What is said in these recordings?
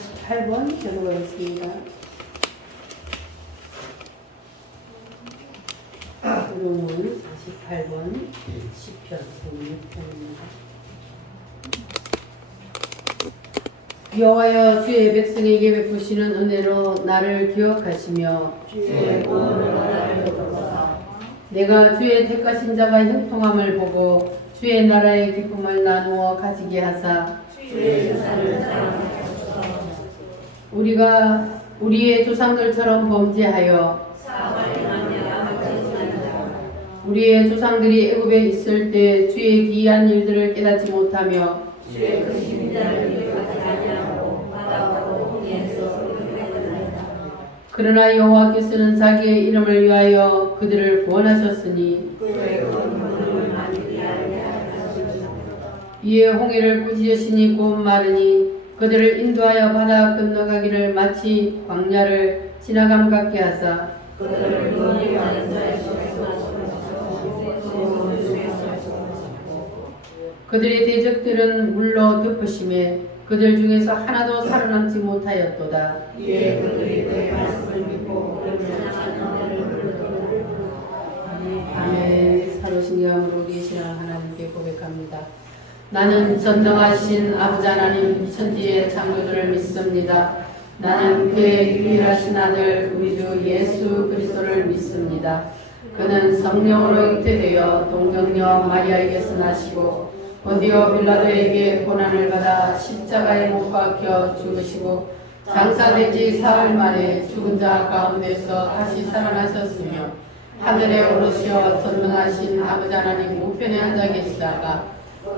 48번 들어가겠습니다. 요문 48번 시편 16편입니다. 여호와여 주의 백성에게 베푸시는 은혜로 나를 기억하시며 주의 구원으로 나를 도우소서. 내가 주의 택하신 자가 형통함을 보고 주의 나라의 기쁨을 나누어 가지게 하사 주의 유산을 사랑하소서. 우리가 우리의 조상들처럼 범죄하여 우리의 조상들이 애굽에 있을 때 주의 기이한 일들을 깨닫지 못하며 주의 크신 인자를 기억하지 아니하고 바다하고 홍해에서 쏟아내었나이다. 그러나 여호와께서는 자기의 이름을 위하여 그들을 구원하셨으니 그의 구원을 만들게 하시옵소서. 이에 홍해를 꾸짖으시니 곧 마르니 그들을 인도하여 바다 건너가기를 마치 광야를 지나감 같게 하사 그들을 구원에 완수하시옵소서. 그들의 대적들은 물로 덮으심에 그들 중에서 하나도 살아남지 못하였도다. 이에 그들이 그의 말씀을 믿고 그를 찬양하는 노래를 아멘. 살으신 영으로 계시는 하나님께 고백합니다. 나는 전능하신 아버지 하나님 천지의 창조주를 믿습니다. 나는 그의 유일하신 아들 우리 주 예수 그리스도를 믿습니다. 그는 성령으로 잉태되어 동정녀 마리아에게서 나시고 본디오 빌라도에게 고난을 받아 십자가에 못 박혀 죽으시고 장사된 지 사흘 만에 죽은 자 가운데서 다시 살아나셨으며 하늘에 오르시어 전능하신 아버지 하나님 우편에 앉아 계시다가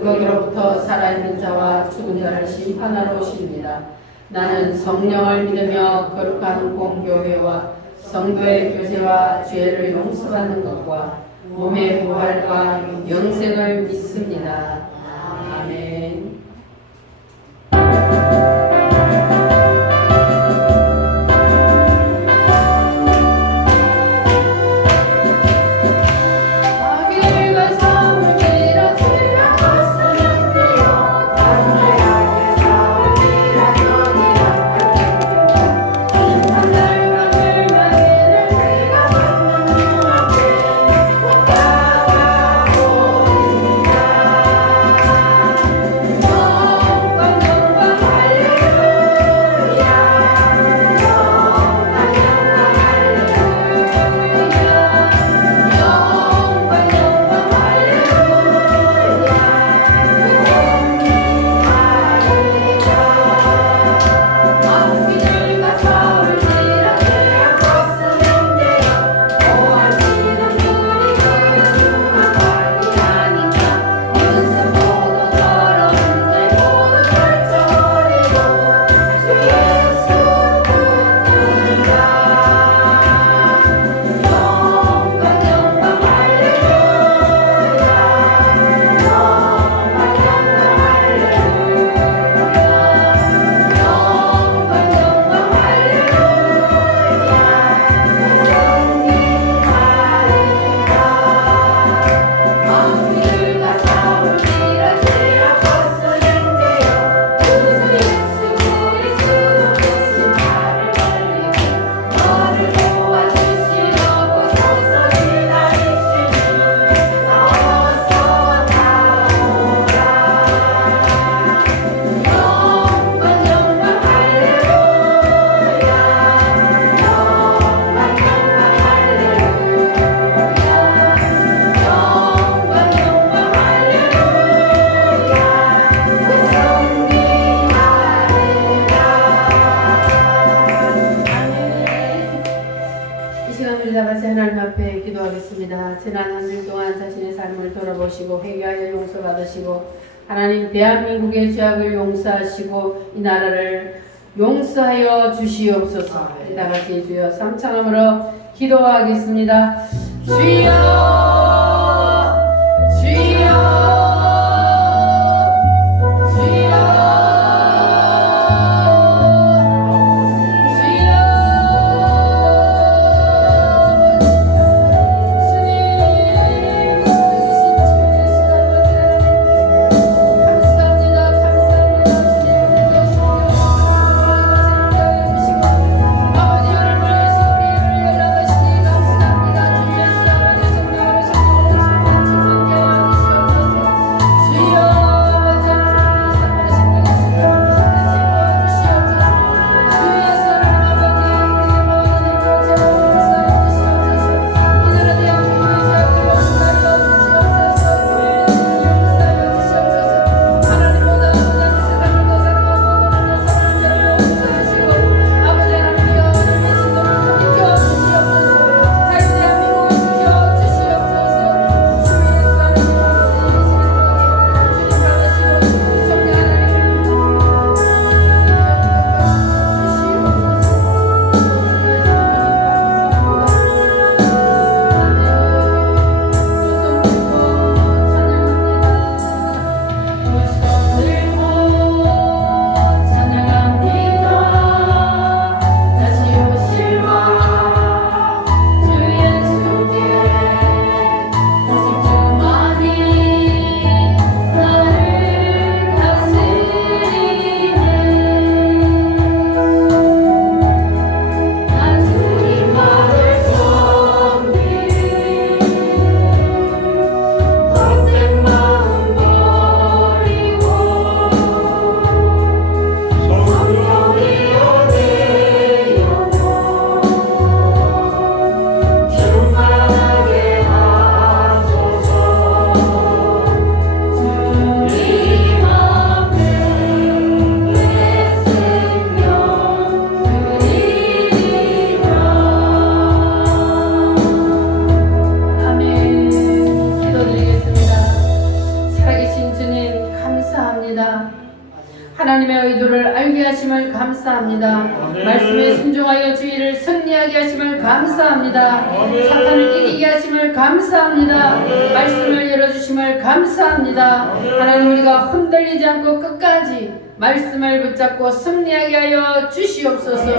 거기로부터 살아있는 자와 죽은 자를 심판하러 오십니다. 나는 성령을 믿으며 거룩한 공교회와 성도의 교제와 죄를 용서받는 것과 몸의 부활과 영생을 믿습니다. 아멘. 지난 한 주 동안 자신의 삶을 돌아보시고 회개하여 용서받으시고 하나님 대한민국의 죄악을 용서하시고 이 나라를 용서하여 주시옵소서. 다 같이 주여 삼창함으로 기도하겠습니다. 주여 알게 하심을 감사합니다. 말씀에 순종하여 주의를 승리하게 하심을 감사합니다. 사탄을 이기게 하심을 감사합니다. 말씀을 열어주심을 감사합니다. 하나님, 우리가 흔들리지 않고 끝까지 말씀을 붙잡고 승리하게 하여 주시옵소서.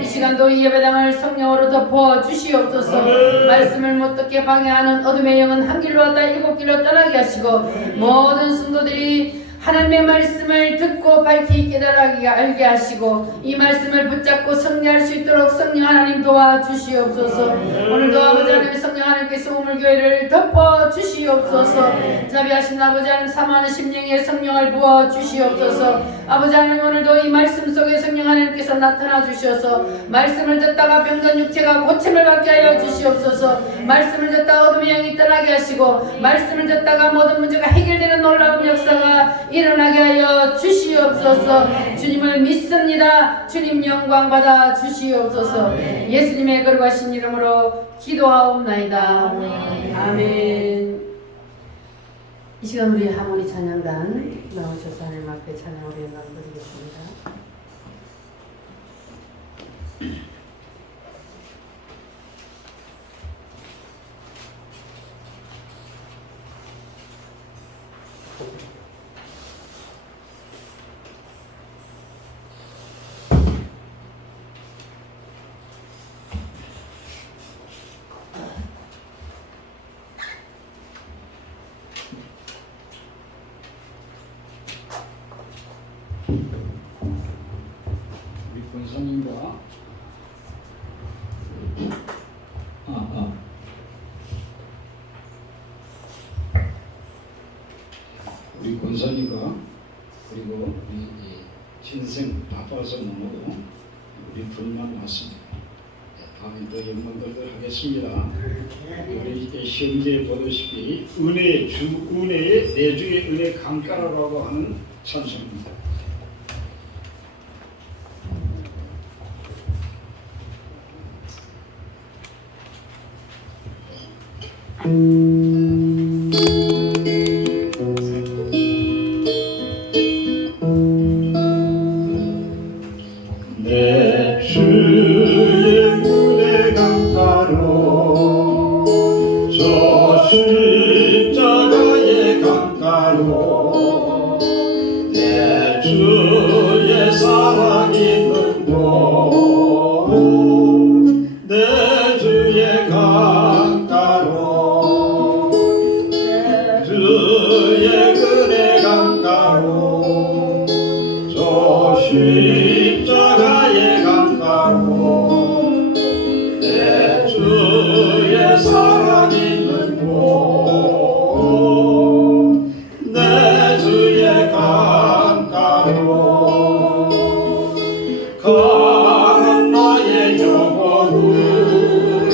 이 시간도 이 예배당을 성령으로 덮어 주시옵소서. 말씀을 못 듣게 방해하는 어둠의 영은 한 길로 왔다 일곱 길로 떠나게 하시고, 모든 성도들이 하나님의 말씀을 듣고 밝히 깨달아게 알게 하시고, 이 말씀을 붙잡고 승리할 수 있도록 성령 하나님 도와주시옵소서. 오늘도 아버지 하나님, 성령 하나님께서 우물교회를 덮어 주시옵소서. 자비하신 아버지 하나님, 사모하는 심령에 성령을 부어 주시옵소서. 아버지 하나님, 오늘도 이 말씀 속에 성령 하나님께서 나타나 주셔서 말씀을 듣다가 병든 육체가 고침을 받게 하여 주시옵소서. 말씀을 듣다가 어둠의 영이 떠나게 하시고, 말씀을 듣다가 모든 문제가 해결되는 놀라운 역사가 일어나게 하여 주시옵소서. 주님을 믿습니다. 주님 영광 받아 주시옵소서. 예수님의 거룩하신 이름으로 기도하옵나이다. 아멘. 이 시간 우리 하모니 찬양단 나오셔서 하나님 앞에 찬양으로 영광 드리겠습니다. 우리 권사님과 우리 권사님과 그리고 우리 신생 바빠서 너무 우리 불만 왔습니다. 다음에 또 영광들을 하겠습니다. 우리 시험지에 보다시피 은혜의 내주의 은혜 강가라고 하는 찬송입니다. 내 주의 은혜 강가로 저 십자가의 강가로 내 주의 사랑 있는 곳 내 주의 강가로 주의 은혜 강가로 저 십자가의 강가로 내 주의 사랑 있는 곳 내 주의 강가로 가는 나의 영혼을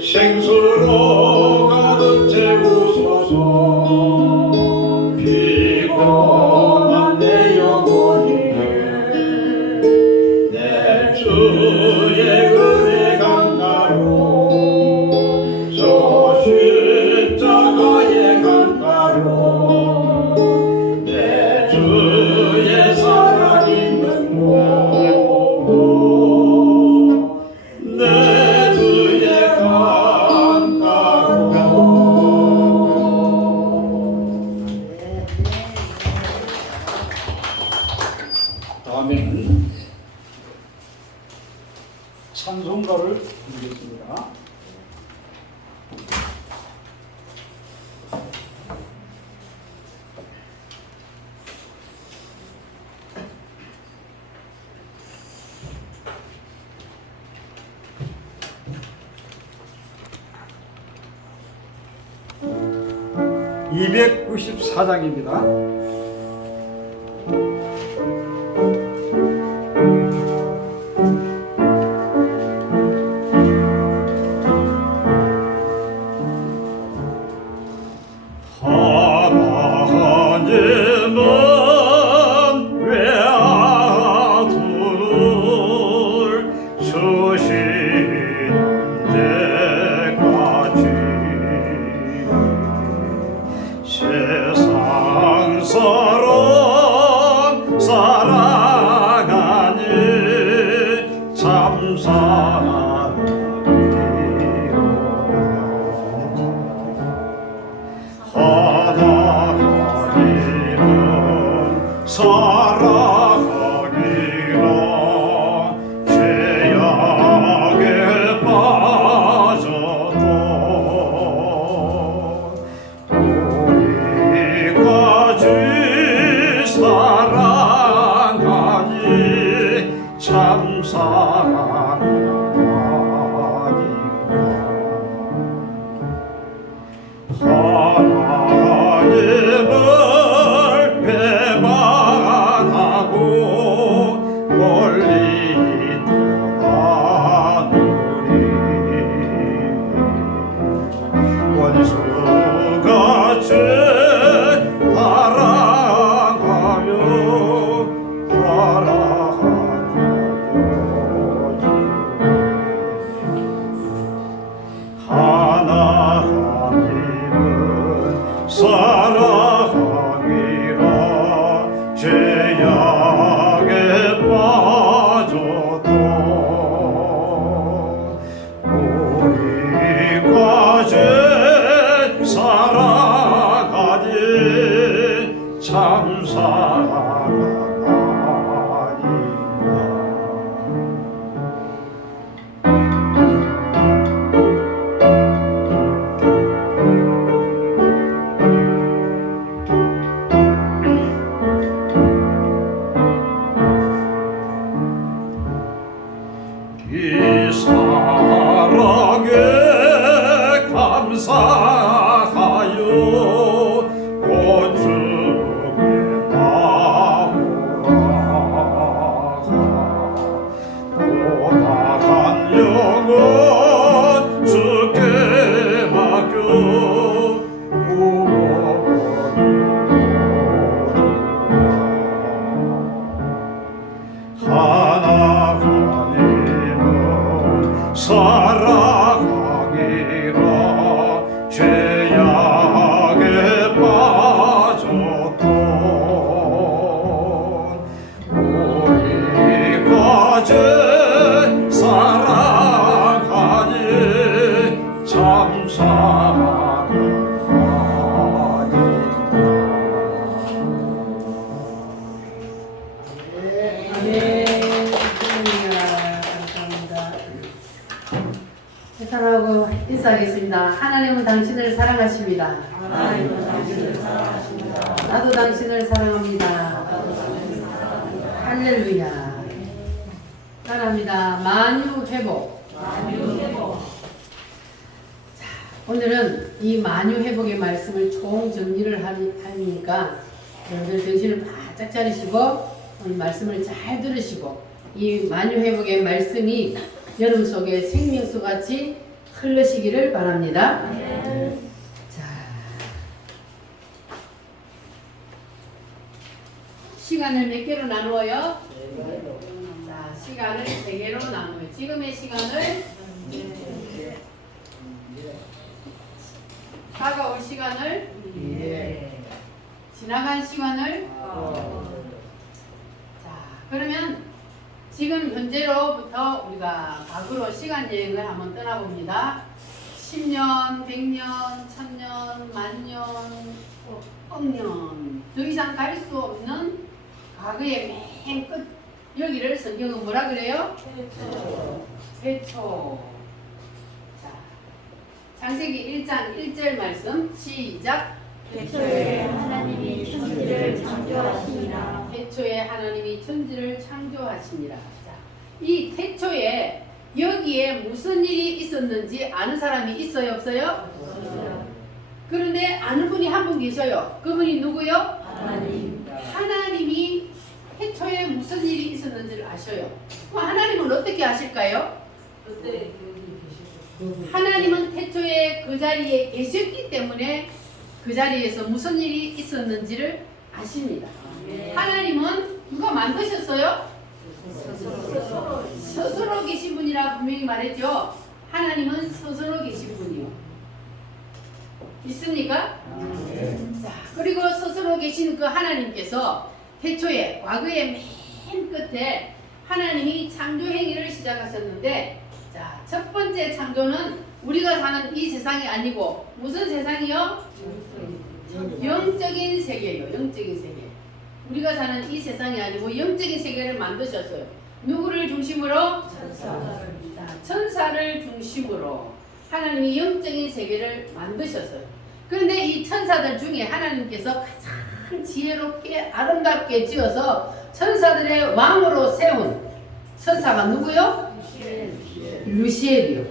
생수로 가득 채우소서. 피곤한 내 영혼이 내 주의 은혜 강가로 저 십자가의 강가로 내 주의 사랑 있는 곳 내 주의 강가로. 다음에는 찬송가를 부르겠습니다. (294장입니다) 하나님은 외아들을 주시는 데까지 세상 참 사랑하니까 하나님을 배반하고 멀리 떠나느니 원수같이 사랑하며 하나님은 사랑이라 죄악에 빠졌던 우리까지 사랑하니 참 사랑하니까 이 사랑에 감사하여 고죽의 나무라가 고나간 영혼 주께 맡겨 하나님은 사랑하기라 죄악에 빠졌던 우리까지 사랑하니 참 사랑하니까 네, 감사합니다. 감사합니다. 세상하고 인사하겠습니다. 하나님은 당신을 사랑하십니다. 하나님은 당신을 사랑하십니다. 나도 당신을 사랑합니다. 할렐루야. 사랑합니다. 만유회복. 오늘은 이 만유회복의 말씀을 총 정리를 하니까 여러분들 정신을 바짝 차리시고 오늘 말씀을 잘 들으시고 이 만유회복의 말씀이 여러분 속에 생명수 같이 흘러시기를 바랍니다. 자, 시간을 몇 개로 나누어요? 자, 시간을 3개로 나누어요. 지금의 시간을 다가올 시간을 지나간 시간을 자, 그러면 지금 현재로부터 우리가 과거로 시간 여행을 한번 떠나봅니다. 10년, 100년, 1000년, 만년, 억년 더 이상 갈 수 없는 과거의 맨 끝 여기를 성경은 뭐라 그래요? 태초. 자, 창세기 1장 1절 말씀 시작. 태초에 하나님이 천지를 창조하시니라. 태초에 하나님이 천지를 창조하시니라. 자, 이 태초에 여기에 무슨 일이 있었는지 아는 사람이 있어요, 없어요? 그런데 아는 분이 한 분 계셔요. 그분이 누구요? 하나님. 하나님이 태초에 무슨 일이 있었는지를 아셔요. 그럼 하나님은 어떻게 아실까요? 하나님은 태초에 그 자리에 계셨기 때문에 그 자리에서 무슨 일이 있었는지를 아십니다. 하나님은 누가 만드셨어요? 스스로 계신 분이라 분명히 말했죠. 하나님은 스스로 계신 분이요. 있습니까? 자, 그리고 스스로 계신 그 하나님께서 태초에 과거의 맨 끝에 하나님이 창조 행위를 시작하셨는데, 자, 첫 번째 창조는 우리가 사는 이 세상이 아니고 무슨 세상이요? 영적인 세계요. 영적인 세계. 우리가 사는 이 세상이 아니고 영적인 세계를 만드셨어요. 누구를 중심으로? 자, 천사를 중심으로 하나님이 영적인 세계를 만드셨어요. 그런데 이 천사들 중에 하나님께서 가장 지혜롭게 아름답게 지어서 천사들의 왕으로 세운 천사가 누구요? 루시엘이요.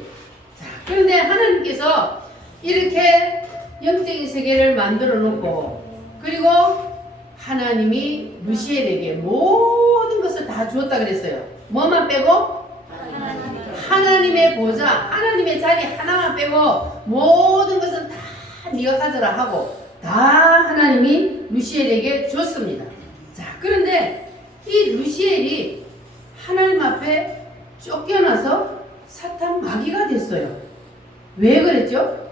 자, 그런데 하나님께서 이렇게 영적인 세계를 만들어 놓고 그리고 하나님이 루시엘에게 모든 것을 다 주었다 그랬어요. 뭐만 빼고? 하나님의 보좌, 하나님의 자리 하나만 빼고 모든 것은 다 네가 가져라 하고 다 하나님이 루시엘에게 줬습니다. 자, 그런데 이 루시엘이 하나님 앞에 쫓겨나서 사탄 마귀가 됐어요. 왜 그랬죠?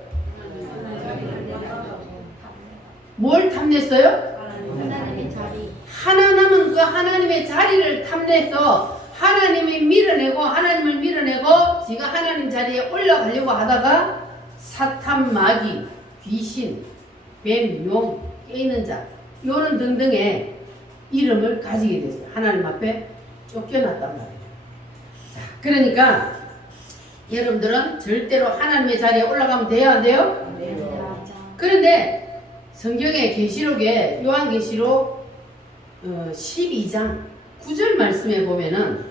뭘 탐냈어요? 하나님의 자리. 하나 남은 그 하나님의 자리를 탐내서 하나님이 밀어내고 하나님을 밀어내고 지가 하나님 자리에 올라가려고 하다가 사탄, 마귀, 귀신, 뱀, 용, 깨있는 자 요런 등등의 이름을 가지게 됐어요. 하나님 앞에 쫓겨났단 말이에요. 자, 그러니까 여러분들은 절대로 하나님의 자리에 올라가면 돼요, 안 돼요? 그런데 성경의 계시록에 요한계시록 12장 9절 말씀에 보면은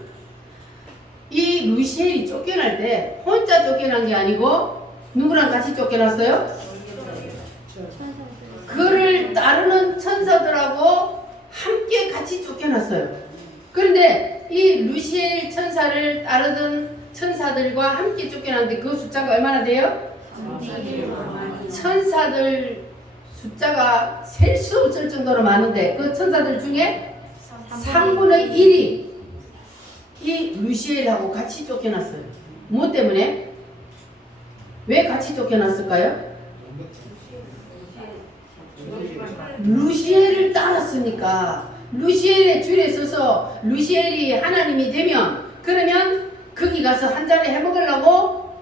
이 루시엘이 쫓겨날 때 혼자 쫓겨난 게 아니고 누구랑 같이 쫓겨났어요? 그를 따르는 천사들하고 함께 같이 쫓겨났어요. 그런데 이 루시엘 천사를 따르던 천사들과 함께 쫓겨났는데 그 숫자가 얼마나 돼요? 천사들 숫자가 셀 수 없을 정도로 많은데 그 천사들 중에 3분의 1이 이 루시엘하고 같이 쫓겨났어요. 뭐 때문에? 왜 같이 쫓겨났을까요? 루시엘을 따랐으니까. 루시엘의 줄에 서서 루시엘이 하나님이 되면 그러면 거기 가서 한 잔에 해먹으려고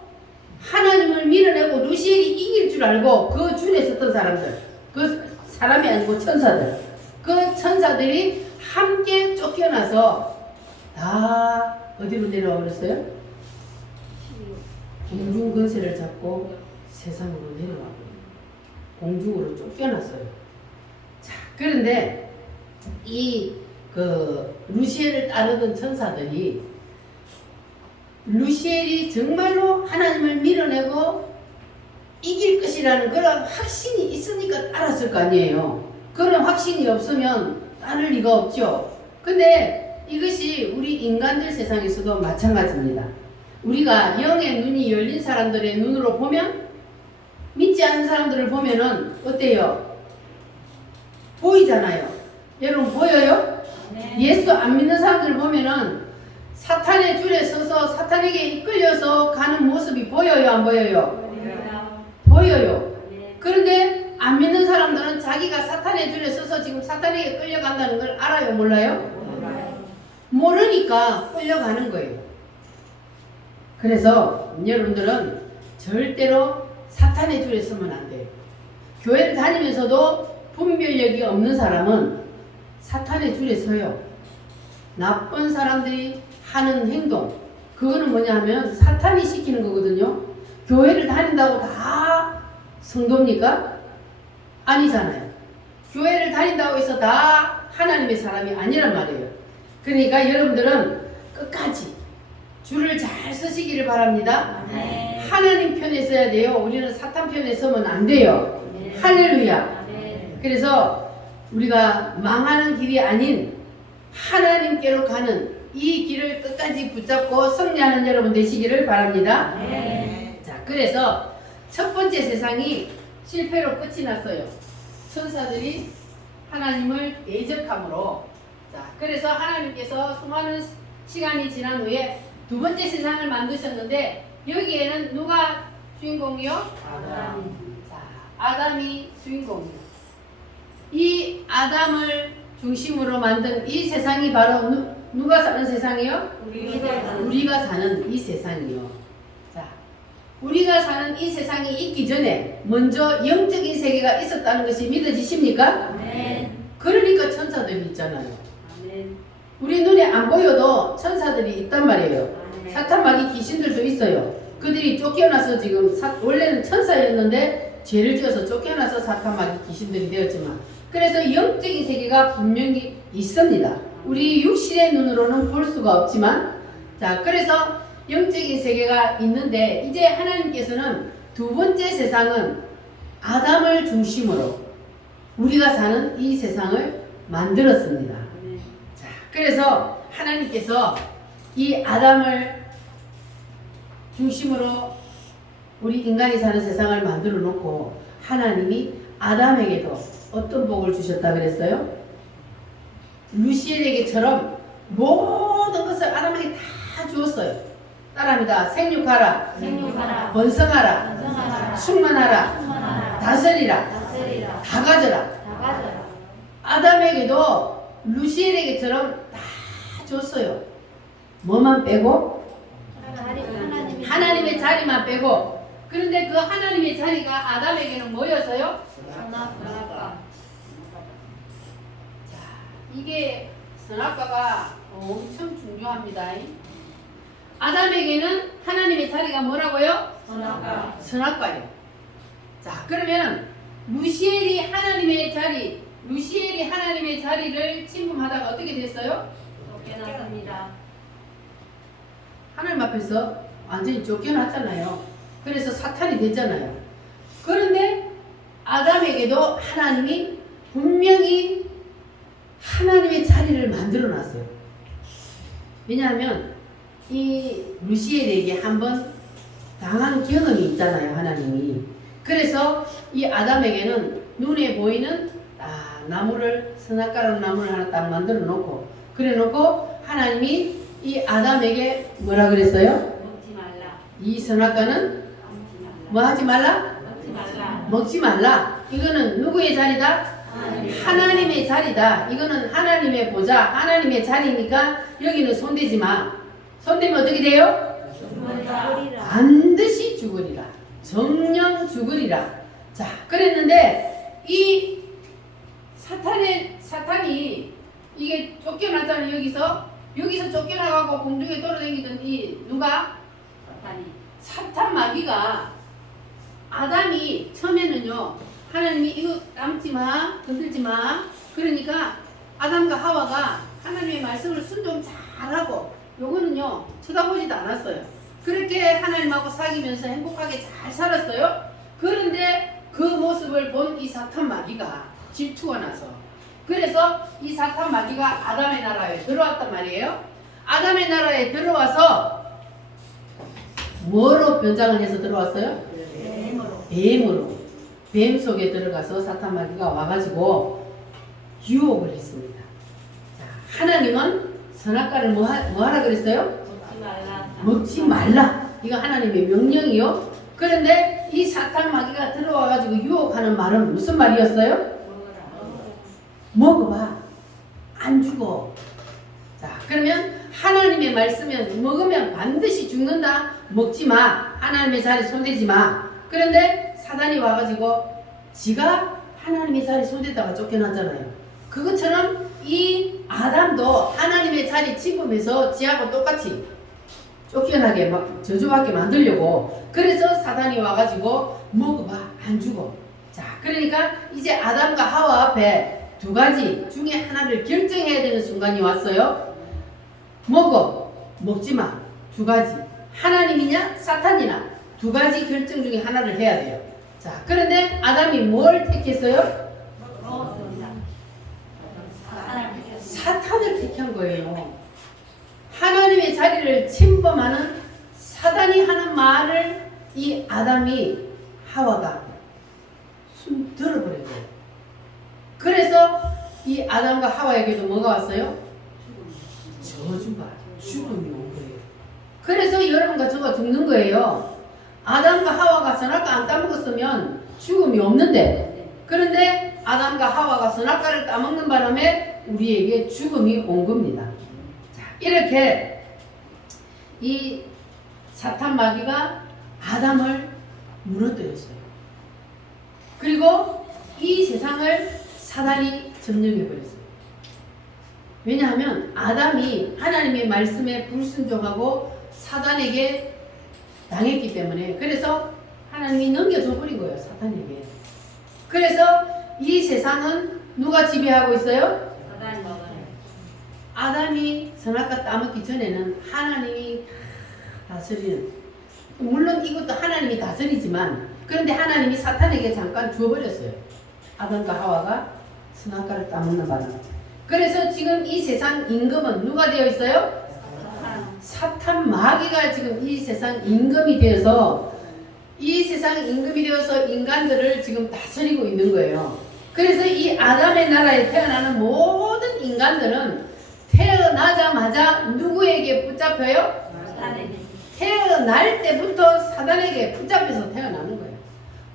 하나님을 밀어내고 루시엘이 이길 줄 알고 그 줄에 섰던 사람들, 그 사람이 아니고 천사들, 그 천사들이 함께 쫓겨나서 다 어디로 내려와 버렸어요? 공중 근세를 잡고 세상으로 내려와 버려요. 공중으로 쫓겨났어요. 자, 그런데 이 루시엘을 따르던 천사들이 루시엘이 정말로 하나님을 밀어내고 이길 것이라는 그런 확신이 있으니까 따랐을 거 아니에요. 그런 확신이 없으면 따를 리가 없죠. 근데 이것이 우리 인간들 세상에서도 마찬가지입니다. 우리가 영의 눈이 열린 사람들의 눈으로 보면 믿지 않는 사람들을 보면은 어때요? 보이잖아요. 여러분 보여요? 네. 예수 안 믿는 사람들을 보면은 사탄의 줄에 서서 사탄에게 이끌려서 가는 모습이 보여요, 안 보여요? 보여요. 그런데 안 믿는 사람들은 자기가 사탄의 줄에 서서 지금 사탄에게 끌려간다는 걸 알아요, 몰라요? 모르니까 끌려가는 거예요. 그래서 여러분들은 절대로 사탄의 줄에 서면 안 돼요. 교회를 다니면서도 분별력이 없는 사람은 사탄의 줄에 서요. 나쁜 사람들이 하는 행동, 그거는 뭐냐 하면 사탄이 시키는 거거든요. 교회를 다닌다고 다 성도입니까? 아니잖아요. 교회를 다닌다고 해서 다 하나님의 사람이 아니란 말이에요. 그러니까 여러분들은 끝까지 줄을 잘 쓰시기를 바랍니다. 네. 하나님 편에 서야 돼요. 우리는 사탄 편에 서면 안 돼요. 네. 할렐루야. 네. 그래서 우리가 망하는 길이 아닌 하나님께로 가는 이 길을 끝까지 붙잡고 승리하는 여러분 되시기를 바랍니다. 네. 자, 그래서 첫 번째 세상이 실패로 끝이 났어요. 천사들이 하나님을 대적함으로. 자, 그래서 하나님께서 수많은 시간이 지난 후에 두 번째 세상을 만드셨는데 여기에는 누가 주인공이요? 자, 아담이 주인공이요. 이 아담을 중심으로 만든 이 세상이 바로 누가 사는 세상이요? 우리가 사는 이 세상이요. 자, 우리가 사는 이 세상이 있기 전에 먼저 영적인 세계가 있었다는 것이 믿어지십니까? 네. 그러니까 천사들이 있잖아요. 우리 눈에 안 보여도 천사들이 있단 말이에요. 사탄 마귀 귀신들도 있어요. 그들이 쫓겨나서 지금 원래는 천사였는데 죄를 지어서 쫓겨나서 사탄 마귀 귀신들이 되었지만 그래서 영적인 세계가 분명히 있습니다. 우리 육신의 눈으로는 볼 수가 없지만 자, 그래서 영적인 세계가 있는데 이제 하나님께서는 두 번째 세상은 아담을 중심으로 우리가 사는 이 세상을 만들었습니다. 자, 그래서 하나님께서 이 아담을 중심으로 우리 인간이 사는 세상을 만들어 놓고 하나님이 아담에게도 어떤 복을 주셨다 그랬어요? 루시엘에게처럼 모든 것을 아담에게 다 주었어요. 따라합니다. 생육하라, 생육하라, 번성하라, 번성하라, 충만하라, 충만하라, 다스리라, 다스리라, 다 가져라. 다 가져라. 아담에게도 루시엘에게처럼 다 줬어요. 뭐만 빼고? 하나님의 자리만 빼고. 그런데 그 하나님의 자리가 아담에게는 뭐였어요? 선악과. 자, 이게 선악과가 엄청 중요합니다. 아담에게는 하나님의 자리가 뭐라고요? 선악과. 선악과예요. 자, 그러면 루시엘이 하나님의 자리를 침범하다가 어떻게 됐어요? 쫓겨났습니다. 하나님 앞에서 완전히 쫓겨났잖아요. 그래서 사탄이 됐잖아요. 그런데 아담에게도 하나님이 분명히 하나님의 자리를 만들어 놨어요. 왜냐하면 이 루시엘에게 한번 당한 경험이 있잖아요. 하나님이. 그래서 이 아담에게는 눈에 보이는 나무를, 선악과라는 나무를 하나 딱 만들어 놓고 그래 놓고 하나님이 이 아담에게 뭐라 그랬어요? 먹지 말라. 이 선악과는 먹지 말라. 뭐 하지 말라? 먹지 말라. 먹지 말라. 이거는 누구의 자리다? 하나님의 자리다. 이거는 하나님의 보좌, 하나님의 자리니까 여기는 손대지 마. 손대면 어떻게 돼요? 죽으리라. 반드시 죽으리라. 정령 죽으리라. 자, 그랬는데 이 사탄이 이게 쫓겨났잖아요. 여기서 쫓겨나가고 공중에 돌아다니던 이 누가? 사탄 마귀가 아담이 처음에는요 하나님이 이거 남지 마, 건들지 마. 그러니까 아담과 하와가 하나님의 말씀을 순종 잘하고 요거는요 쳐다보지도 않았어요. 그렇게 하나님하고 사귀면서 행복하게 잘 살았어요. 그런데 그 모습을 본 이 사탄 마귀가 질투가 나서 그래서 이 사탄 마귀가 아담의 나라에 들어왔단 말이에요. 아담의 나라에 들어와서 뭐로 변장을 해서 들어왔어요? 뱀으로. 뱀 속에 들어가서 사탄 마귀가 와가지고 유혹을 했습니다. 자, 하나님은 선악과를 뭐 하라 그랬어요? 먹지 말라. 먹지 말라. 이거 하나님의 명령이요. 그런데 이 사탄 마귀가 들어와가지고 유혹하는 말은 무슨 말이었어요? 먹어봐. 안 죽어. 자, 그러면 하나님의 말씀은 먹으면 반드시 죽는다. 먹지 마. 하나님의 자리 손대지 마. 그런데 사단이 와가지고 지가 하나님의 자리 손대다가 쫓겨났잖아요. 그것처럼 이 아담도 하나님의 자리 침범해서 지하고 똑같이 쫓겨나게 막 저주받게 만들려고 그래서 사단이 와가지고 먹어봐. 안 죽어. 자, 그러니까 이제 아담과 하와 앞에 두 가지 중에 하나를 결정해야 되는 순간이 왔어요. 먹어, 먹지 마. 두 가지. 하나님이냐 사탄이나 두 가지 결정 중에 하나를 해야 돼요. 자, 그런데 아담이 뭘 택했어요? 먹었습니다. 사탄을 택한 거예요. 하나님의 자리를 침범하는 사단이 하는 말을 이 아담이 하와가 들어버린 거예요. 그래서 이 아담과 하와에게도 뭐가 왔어요? 저주가, 죽음이 온 거예요. 그래서 여러분과 저가 죽는 거예요. 아담과 하와가 선악과 안 따먹었으면 죽음이 없는데, 그런데 아담과 하와가 선악과를 따먹는 바람에 우리에게 죽음이 온 겁니다. 자, 이렇게 이 사탄 마귀가 아담을 무너뜨렸어요. 그리고 이 세상을 사단이 점령해버렸어요. 왜냐하면 아담이 하나님의 말씀에 불순종하고 사단에게 당했기 때문에 그래서 하나님이 넘겨줘 버린 거예요. 사탄에게. 그래서 이 세상은 누가 지배하고 있어요? 아담이 선악과 따먹기 전에는 하나님이 다스리는. 물론 이것도 하나님이 다스리지만 그런데 하나님이 사탄에게 잠깐 주어버렸어요. 아담과 하와가 선악과를 따먹는 바람에. 그래서 지금 이 세상 임금은 누가 되어 있어요? 사탄 마귀가 지금 이 세상 임금이 되어서 인간들을 지금 다스리고 있는 거예요. 그래서 이 아담의 나라에 태어나는 모든 인간들은 태어나자마자 누구에게 붙잡혀요? 태어날 때부터 사단에게 붙잡혀서 태어나는 거예요.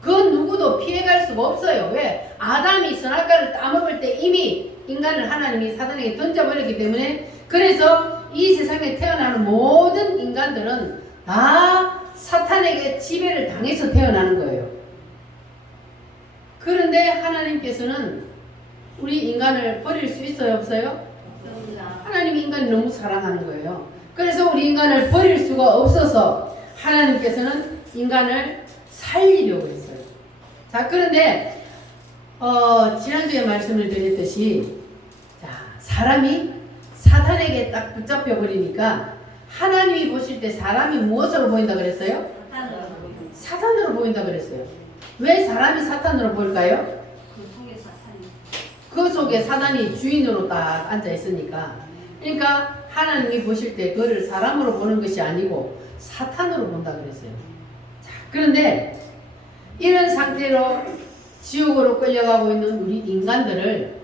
그 누구도 피해갈 수가 없어요. 왜? 아담이 선악과를 따먹을 때 이미 인간을 하나님이 사단에게 던져버렸기 때문에. 그래서 이 세상에 태어나는 모든 인간들은 다 사탄에게 지배를 당해서 태어나는 거예요. 그런데 하나님께서는 우리 인간을 버릴 수 있어요? 없어요? 하나님이 인간을 너무 사랑하는 거예요. 그래서 우리 인간을 버릴 수가 없어서 하나님께서는 인간을 살리려고 했어요. 자, 그런데 지난주에 말씀을 드렸듯이 사람이 사탄에게 딱 붙잡혀 버리니까 하나님이 보실 때 사람이 무엇으로 보인다 그랬어요? 사탄으로 보인다 그랬어요. 왜 사람이 사탄으로 보일까요? 그 속에 사단이 주인으로 딱 앉아 있으니까. 그러니까 하나님이 보실 때 그를 사람으로 보는 것이 아니고 사탄으로 본다 그랬어요. 자, 그런데 이런 상태로 지옥으로 끌려가고 있는 우리 인간들을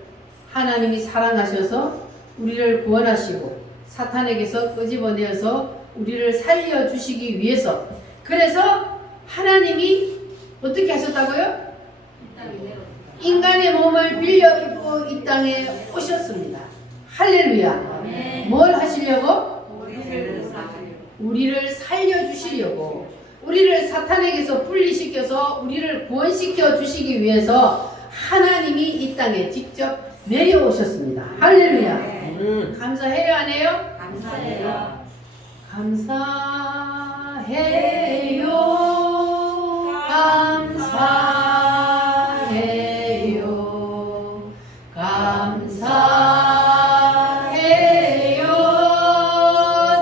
하나님이 사랑하셔서 우리를 구원하시고 사탄에게서 끄집어내어서 우리를 살려주시기 위해서, 그래서 하나님이 어떻게 하셨다고요? 인간의 몸을 빌려 입고 이 땅에 오셨습니다. 할렐루야. 뭘 하시려고? 우리를 살려주시려고, 우리를 사탄에게서 분리시켜서 우리를 구원시켜 주시기 위해서 하나님이 이 땅에 직접 내려오셨습니다. 할렐루야. 감사해요, 안 해요? 감사해요. 감사해요. 감사해요. 감사해요.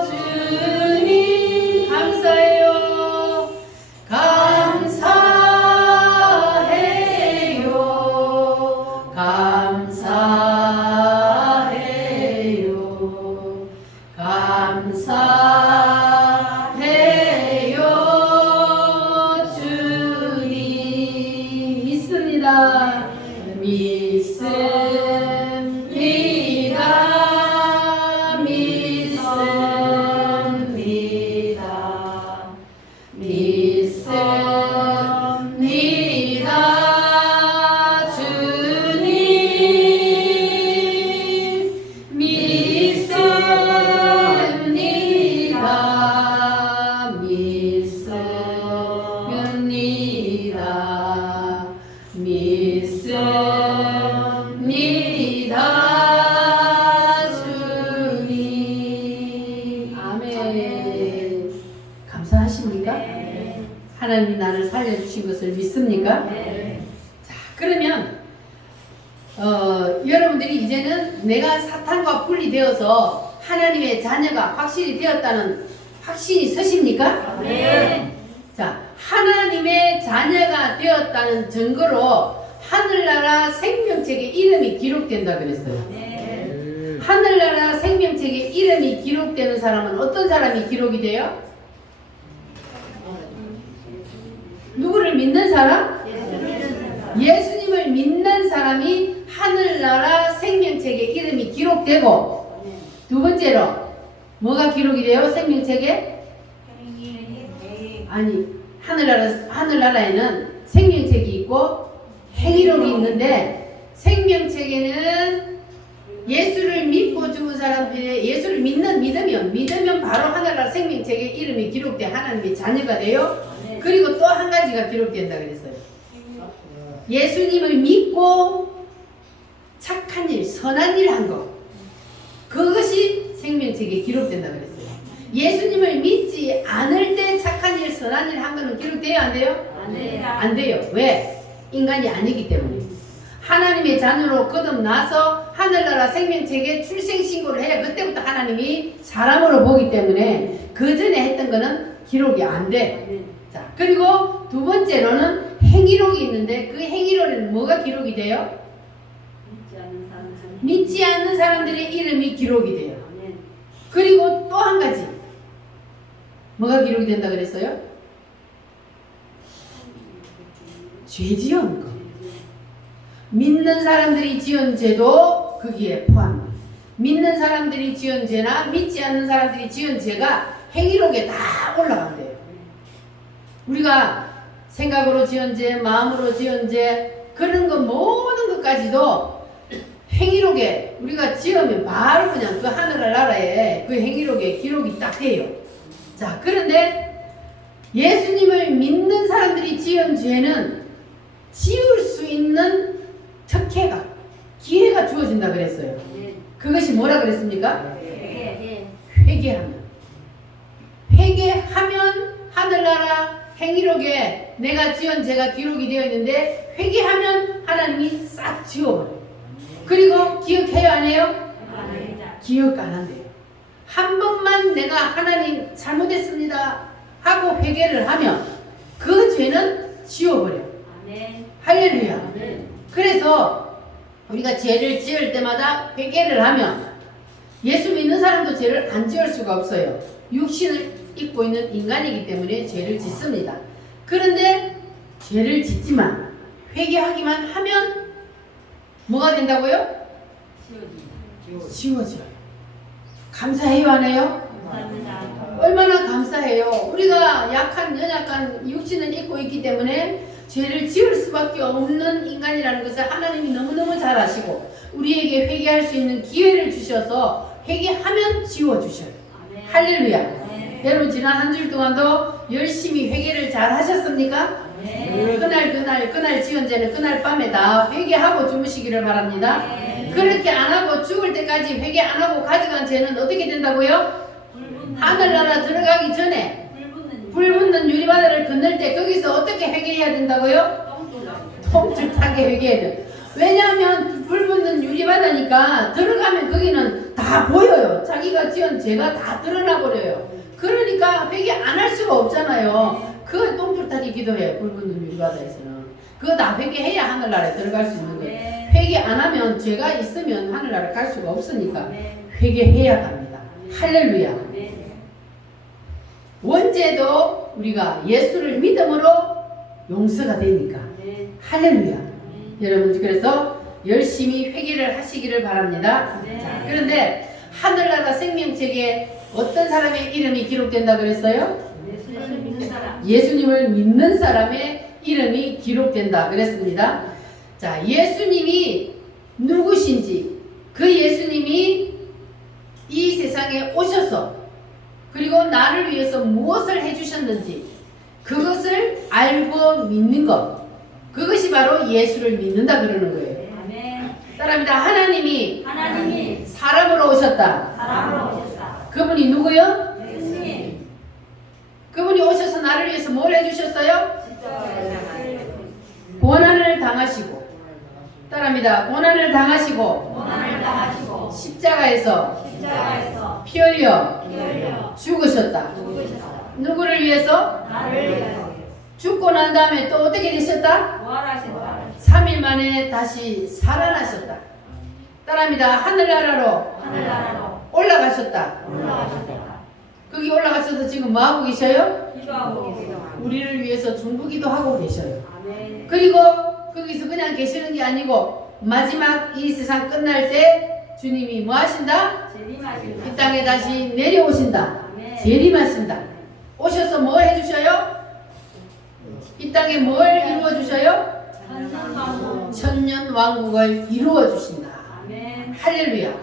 주님 감사해요. 감사해요. 감사해요. 감사해요. 주님 믿습니다. 믿습니다. 믿습니다. 믿습니다. 주님 믿습니다. 믿습니다. 믿습니다. 주님. 아멘. 감사하십니까? 하나님이 나를 살려주신 것을 믿습니까? 자, 그러면 여러분들이 이제는 내가 사탄과 분리되어서 하나님의 자녀가 확실히 되었다는 확신이 서십니까? 자, 하나님의 자녀가 되었다는 증거로 하늘나라 생명책에 이름이 기록된다 그랬어요. 하늘나라 생명책에 이름이 기록되는 사람은 어떤 사람이 기록이 돼요? 누구를 믿는 사람? 예수님을 믿는 사람이 하늘나라 생명책에 이름이 기록되고, 두 번째로 뭐가 기록이 돼요? 생명책에? 아니, 하늘나라에는 생명책이 있고 행위록이 있는데, 생명책에는 예수를 믿고 죽은 사람들이 예수를 믿으면 바로 하늘나라 생명책에 이름이 기록돼 하나님의 자녀가 돼요. 그리고 또 한 가지가 기록된다 그랬어요. 예수님을 믿고 착한 일, 선한 일 한 것, 그것이 생명책에 기록된다 그랬어요. 예수님을 믿지 않을 때 착한 일, 선한 일 한 거는 기록돼요? 안 돼요? 안 돼요. 왜? 인간이 아니기 때문에. 하나님의 자녀로 거듭나서 하늘나라 생명책에 출생신고를 해야 그때부터 하나님이 사람으로 보기 때문에 그 전에 했던 거는 기록이 안 돼. 자, 그리고 두 번째로는 행위록이 있는데 그 행위록에는 뭐가 기록이 돼요? 믿지 않는 사람들의 이름이 기록이 돼요. 그리고 또 한 가지 뭐가 기록이 된다 그랬어요? 죄 지은 거. 믿는 사람들이 지은 죄도 거기에 포함합니다. 믿는 사람들이 지은 죄나 믿지 않는 사람들이 지은 죄가 행위록에 다 올라간대요. 우리가 생각으로 지은 죄, 마음으로 지은 죄, 그런 거 모든 것까지도 행위록에 우리가 지으면 바로 그냥 그 하늘나라에 그 행위록에 기록이 딱 돼요. 자, 그런데 예수님을 믿는 사람들이 지은 죄는 지울 수 있는 특혜가, 기회가 주어진다 그랬어요. 그것이 뭐라 그랬습니까? 회개하면. 회개하면 하늘나라 행위록에 내가 지은 죄가 기록이 되어 있는데 회개하면 하나님이 싹 지워버려요. 그리고 기억해요 안 해요? 기억 안 한대요. 한 번만 내가 하나님 잘못했습니다 하고 회개를 하면 그 죄는 지워버려. 할렐루야. 그래서 우리가 죄를 지을 때마다 회개를 하면 예수 믿는 사람도 죄를 안 지을 수가 없어요. 육신을 입고 있는 인간이기 때문에 죄를 짓습니다. 그런데 죄를 짓지만 회개하기만 하면 뭐가 된다고요? 지워져요. 감사해요 안 해요? 얼마나 감사해요. 우리가 약한 연약한 육신을 입고 있기 때문에 죄를 지을 수밖에 없는 인간이라는 것을 하나님이 너무너무 잘 아시고 우리에게 회개할 수 있는 기회를 주셔서 회개하면 지워주셔요. 할렐루야. 여러분 지난 한 주일 동안도 열심히 회개를 잘 하셨습니까? 그날 지은 죄는 그날 밤에 다 회개하고 주무시기를 바랍니다. 그렇게 안 하고 죽을 때까지 회개 안 하고 가져간 죄는 어떻게 된다고요? 하늘나라 들어가기 전에 불 붙는 유리바다를 건널 때 거기서 어떻게 회개해야 된다고요? 통줄타게 회개해야 돼요. 왜냐하면 불 붙는 유리바다니까 들어가면 거기는 다 보여요. 자기가 지은 죄가 다 드러나 버려요. 그러니까 회개 안 할 수가 없잖아요. 그 똥줄타기 기도해요. 불 붙는 유리바다에서는 그거 다 회개해야 하늘나라에 들어갈 수 있는 거예요. 회개 안 하면 죄가 있으면 하늘나라에 갈 수가 없으니까 회개해야 합니다. 할렐루야. 원죄도 우리가 예수를 믿음으로 용서가 되니까. 할렐루야. 여러분 그래서 열심히 회개를 하시기를 바랍니다. 자, 그런데 하늘나라 생명책에 어떤 사람의 이름이 기록된다 그랬어요? 예수님을 믿는 사람의 이름이 기록된다 그랬습니다. 자, 예수님이 누구신지, 그 예수님이 이 세상에 오셔서 그리고 나를 위해서 무엇을 해주셨는지 그것을 알고 믿는 것, 그것이 바로 예수를 믿는다 그러는 거예요. 따라합니다. 하나님이 사람으로 오셨다. 그분이 누구요? 그분이 오셔서 나를 위해서 뭘 해주셨어요? 고난을 당하시고, 따라합니다. 고난을 당하시고 십자가에서 피 흘려 죽으셨다. 누구를 위해서? 죽고 난 다음에 또 어떻게 되셨다? 3일 만에 다시 살아나셨다. 따라합니다. 하늘나라로 올라가셨다. 거기 올라가셔서 지금 뭐하고 계셔요? 우리를 위해서 중보기도 하고 계셔요. 그리고 거기서 그냥 계시는 게 아니고 마지막 이 세상 끝날 때 주님이 뭐 하신다? 이 땅에 다시 내려오신다. 재림하신다. 오셔서 뭐 해주셔요? 이 땅에 뭘 이루어주셔요? 천년 왕국을 이루어주신다. 할렐루야.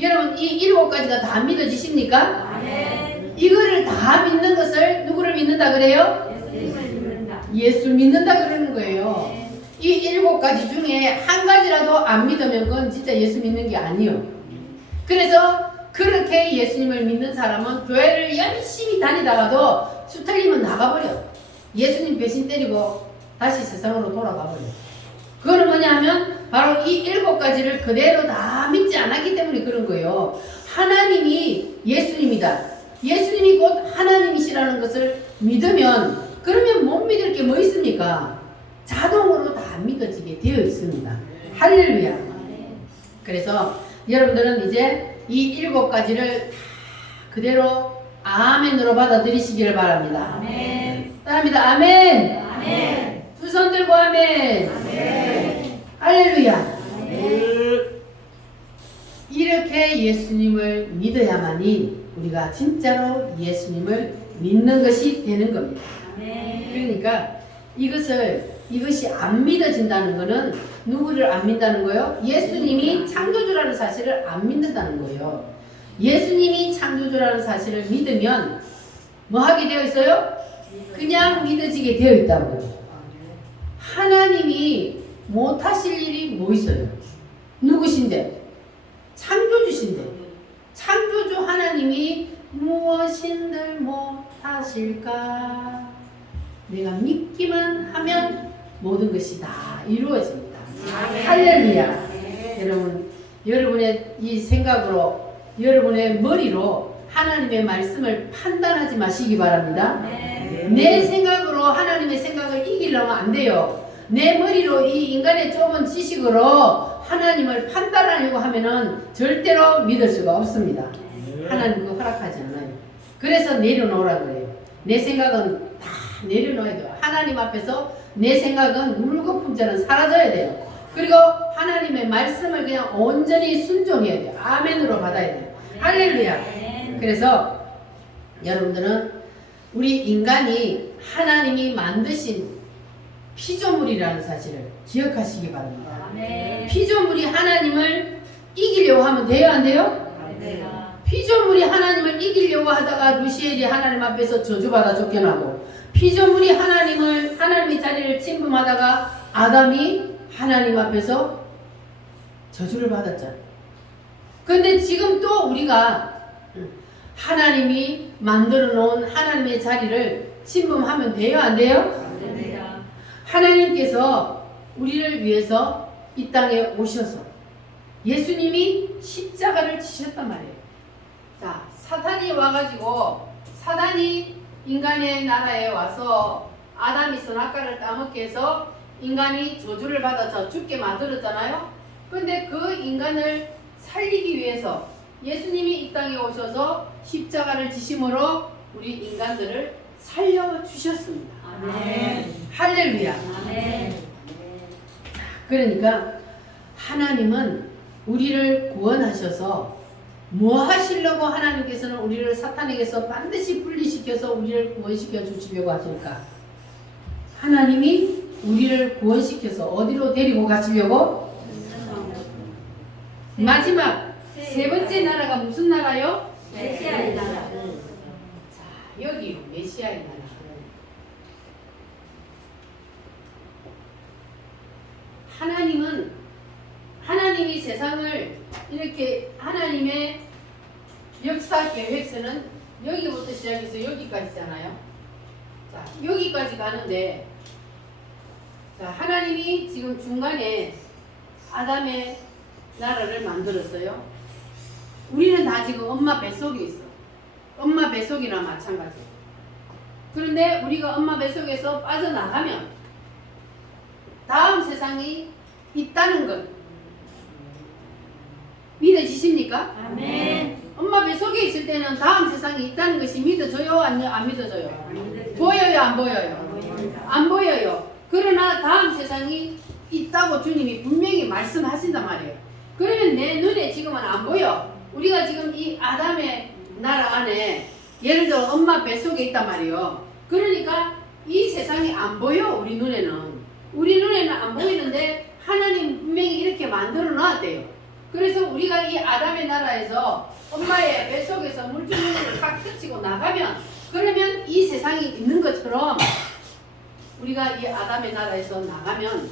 여러분 이 7가지가 다 믿어지십니까? 이거를 다 믿는 것을 누구를 믿는다 그래요? 예수 믿는다 그러는 거예요. 이 7가지 중에 한 가지라도 안 믿으면 그건 진짜 예수 믿는 게 아니에요. 그래서 그렇게 예수님을 믿는 사람은 교회를 열심히 다니다가도 수 틀리면 나가버려. 예수님 배신 때리고 다시 세상으로 돌아가버려. 그거는 뭐냐 하면 바로 이 7가지를 그대로 다 믿지 않았기 때문에 그런 거예요. 하나님이 예수님이다. 예수님이 곧 하나님이시라는 것을 믿으면 그러면 못 믿을 게 뭐 있습니까? 자동으로 다 믿어지게 되어 있습니다. 할렐루야. 그래서 여러분들은 이제 이 7가지를 다 그대로 아멘으로 받아들이시기를 바랍니다. 아멘. 따라합니다. 아멘. 아멘. 두 손 들고 아멘. 아멘. 할렐루야. 아멘. 이렇게 예수님을 믿어야만이 우리가 진짜로 예수님을 믿는 것이 되는 겁니다. 아멘. 그러니까 이것이 안 믿어진다는 것은 누구를 안 믿는다는 거예요? 예수님이 창조주라는 사실을 안 믿는다는 거예요. 예수님이 창조주라는 사실을 믿으면 뭐 하게 되어 있어요? 그냥 믿어지게 되어 있다고요. 하나님이 못하실 일이 뭐 있어요? 누구신데? 창조주신데. 창조주 하나님이 무엇인들 못하실까? 내가 믿기만 하면 모든 것이 다 이루어집니다. 할렐루야. 여러분의 이 생각으로, 여러분의 머리로 하나님의 말씀을 판단하지 마시기 바랍니다. 내 생각으로 하나님의 생각을 이기려면 안 돼요. 내 머리로 이 인간의 좁은 지식으로 하나님을 판단하려고 하면은 절대로 믿을 수가 없습니다. 하나님 그거 허락하지 않아요. 그래서 내려놓으라 그래요. 내 생각은 다 내려놓아야 돼요. 하나님 앞에서 내 생각은 물거품처럼 사라져야 돼요. 그리고 하나님의 말씀을 그냥 온전히 순종해야 돼요. 아멘으로 받아야 돼요. 할렐루야. 그래서 여러분들은 우리 인간이 하나님이 만드신 피조물이라는 사실을 기억하시기 바랍니다. 피조물이 하나님을 이기려고 하면 돼요, 안 돼요? 피조물이 하나님을 이기려고 하다가 루시엘이 하나님 앞에서 저주받아 쫓겨나고, 피조물이 하나님의 자리를 침범하다가 아담이 하나님 앞에서 저주를 받았잖아요. 그런데 지금 또 우리가 하나님이 만들어 놓은 하나님의 자리를 침범하면 돼요, 안 돼요? 하나님께서 우리를 위해서 이 땅에 오셔서 예수님이 십자가를 지셨단 말이에요. 자, 사탄이 와가지고, 사단이 인간의 나라에 와서 아담이 선악과를 따먹게 해서 인간이 저주를 받아서 죽게 만들었잖아요. 근데 그 인간을 살리기 위해서 예수님이 이 땅에 오셔서 십자가를 지심으로 우리 인간들을 살려주셨습니다. 아멘. 할렐루야. 아멘. 그러니까 하나님은 우리를 구원하셔서 뭐 하시려고 하나님께서는 우리를 사탄에게서 반드시 분리시켜서 우리를 구원시켜 주시려고 하실까? 하나님이 우리를 구원시켜서 어디로 데리고 가시려고? 마지막 세 번째 나라가 무슨 나라요? 메시아의 나라. 자, 여기 메시아의 나라. 하나님이 세상을 이렇게 하나님의 역사 계획서는 여기부터 시작해서 여기까지잖아요. 자, 여기까지 가는데, 자, 하나님이 지금 중간에 아담의 나라를 만들었어요. 우리는 다 지금 엄마 뱃속에 있어. 엄마 뱃속이나 마찬가지. 그런데 우리가 엄마 뱃속에서 빠져나가면 다음 세상이 있다는 것 믿어지십니까? 아멘. 엄마 뱃속에 있을 때는 다음 세상이 있다는 것이 믿어져요? 안 믿어져요? 보여요? 안 보여요? 안 보여요. 그러나 다음 세상이 있다고 주님이 분명히 말씀하신단 말이에요. 그러면 내 눈에 지금은 안 보여. 우리가 지금 이 아담의 나라 안에 예를 들어 엄마 뱃속에 있단 말이에요. 그러니까 이 세상이 안 보여. 우리 눈에는 안 보이는데 하나님 분명히 이렇게 만들어 놨대요. 그래서 우리가 이 아담의 나라에서 엄마의 뱃속에서 물줄기를 탁 터치고 나가면, 그러면 이 세상이 있는 것처럼 우리가 이 아담의 나라에서 나가면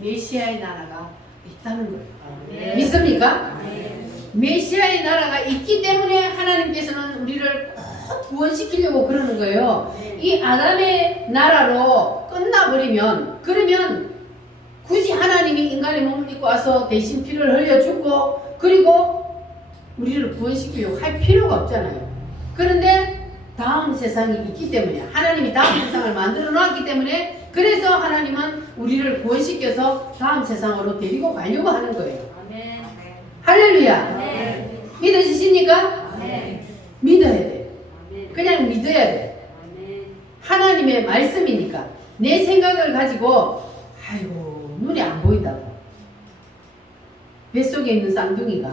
메시아의 나라가 있다는 거예요. 네. 믿습니까? 네. 메시아의 나라가 있기 때문에 하나님께서는 우리를 꼭 구원시키려고 그러는 거예요. 이 아담의 나라로 끝나버리면, 그러면 굳이 하나님이 인간의 몸을 입고 와서 대신 피를 흘려 죽고 그리고 우리를 구원시키려고 할 필요가 없잖아요. 그런데 다음 세상이 있기 때문에 하나님이 다음 세상을 만들어 놨기 때문에 그래서 하나님은 우리를 구원시켜서 다음 세상으로 데리고 가려고 하는 거예요. 아멘. 할렐루야. 네. 믿으시십니까? 아멘. 믿어야 돼. 아멘. 그냥 믿어야 돼. 아멘. 하나님의 말씀이니까 내 생각을 가지고 아이고 눈이 안 보인다고 뱃속에 있는 쌍둥이가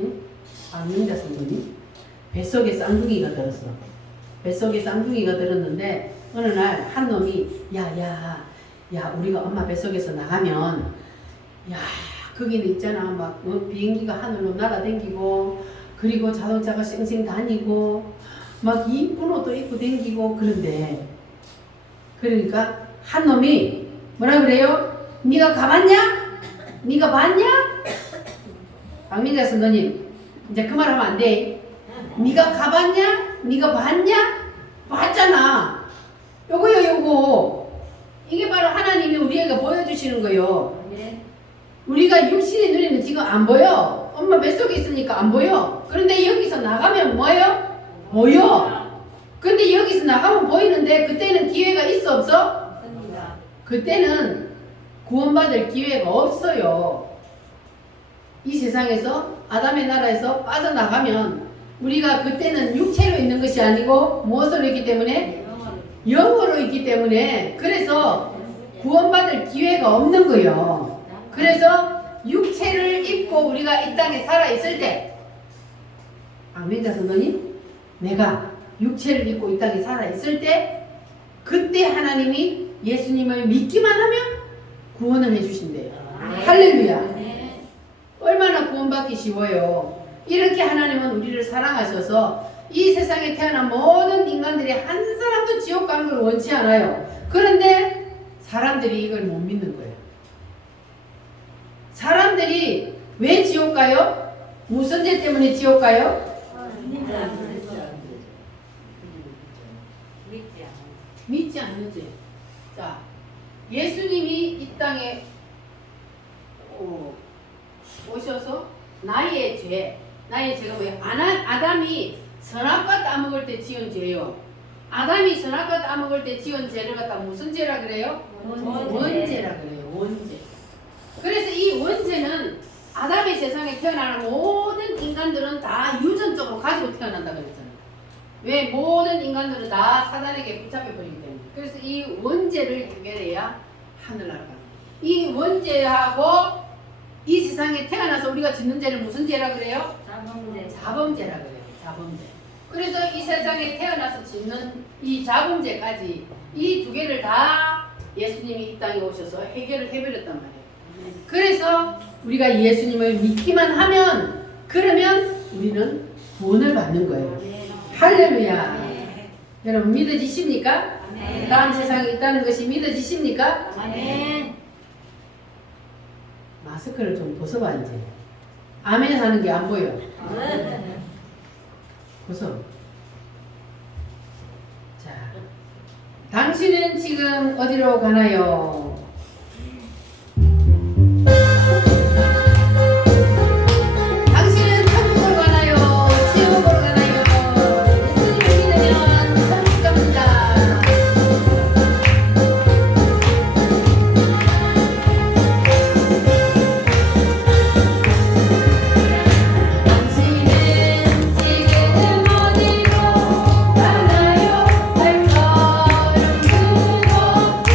응? 안 믿는다 선생님 뱃속에 쌍둥이가 들었어. 뱃속에 쌍둥이가 들었는데 어느 날 한 놈이 야 우리가 엄마 뱃속에서 나가면 야 거기는 있잖아 막 비행기가 하늘로 날아다니고 그리고 자동차가 쌩쌩 다니고 막 이쁜 옷도 입고 다니고 그런데 그러니까 한 놈이 뭐라 그래요? 네가 가봤냐? 네가 봤냐? 박민자 선생님 이제 그 말 하면 안 돼. 네가 가봤냐? 네가 봤냐? 봤잖아. 요거 이게 바로 하나님이 우리에게 보여주시는 거예요. 아멘. 우리가 육신의 눈에는 지금 안 보여. 엄마 뱃속에 있으니까 안 보여. 그런데 여기서 나가면 뭐예요? 보여. 근데 여기서 나가면 보이는데 그때는 기회가 있어 없어? 없습니다. 그때는 구원받을 기회가 없어요. 이 세상에서 아담의 나라에서 빠져나가면 우리가 그때는 육체로 있는 것이 아니고 무엇으로 있기 때문에? 영으로 있기 때문에 그래서 구원받을 기회가 없는 거예요. 그래서 육체를 입고 우리가 이 땅에 살아있을 때 아멘자 선생님 내가 육체를 입고 이 땅에 살아있을 때 그때 하나님이 예수님을 믿기만 하면 구원을 해주신대요. 할렐루야. 네. 얼마나 구원받기 쉬워요. 이렇게 하나님은 우리를 사랑하셔서 이 세상에 태어난 모든 인간들이 한 사람도 지옥 가는 걸 원치 않아요. 그런데 사람들이 이걸 못 믿는 거예요. 사람들이 왜 지옥 가요? 무슨 죄 때문에 지옥 가요? 믿지 않는 죄. 자, 예수님이 이 땅에 오셔서 나의 죄가 뭐예요? 아담이 선악과 따먹을 때 지은 죄요. 아담이 선악과 따먹을 때 지은 죄를 갖다 무슨 죄라 그래요? 원죄라 그래요. 원죄. 그래서 이 원죄는 아담의 세상에 태어나는 모든 인간들은 다 유전적으로 가지고 태어난다 그랬잖아요. 왜? 모든 인간들은 다 사단에게 붙잡혀 버리기 때문에. 그래서 이 원죄를 해결해야 하늘나라가 갑니다. 이 원죄하고 이 세상에 태어나서 우리가 짓는 죄를 무슨 죄라 그래요? 자범죄라 그래요. 자범죄. 그래서 이 세상에 태어나서 짓는 이 자범죄까지 이 두 개를 다 예수님이 이 땅에 오셔서 해결을 해버렸단 말이에요. 그래서 우리가 예수님을 믿기만 하면 그러면 우리는 구원을 받는 거예요. 할렐루야. 여러분 믿어지십니까? 다음 세상에 있다는 것이 믿어지십니까? 아멘. 마스크를 좀 벗어봐 이제. 아멘 하는 게 안 보여. 벗어. 자, 당신은 지금 어디로 가나요? 당신은 천국으로 가나요? 지옥으로 가나요? 예수님을 믿으면 천국 갑니다. 당신은 지금 어디로 가나요? 발걸음 뜨겁게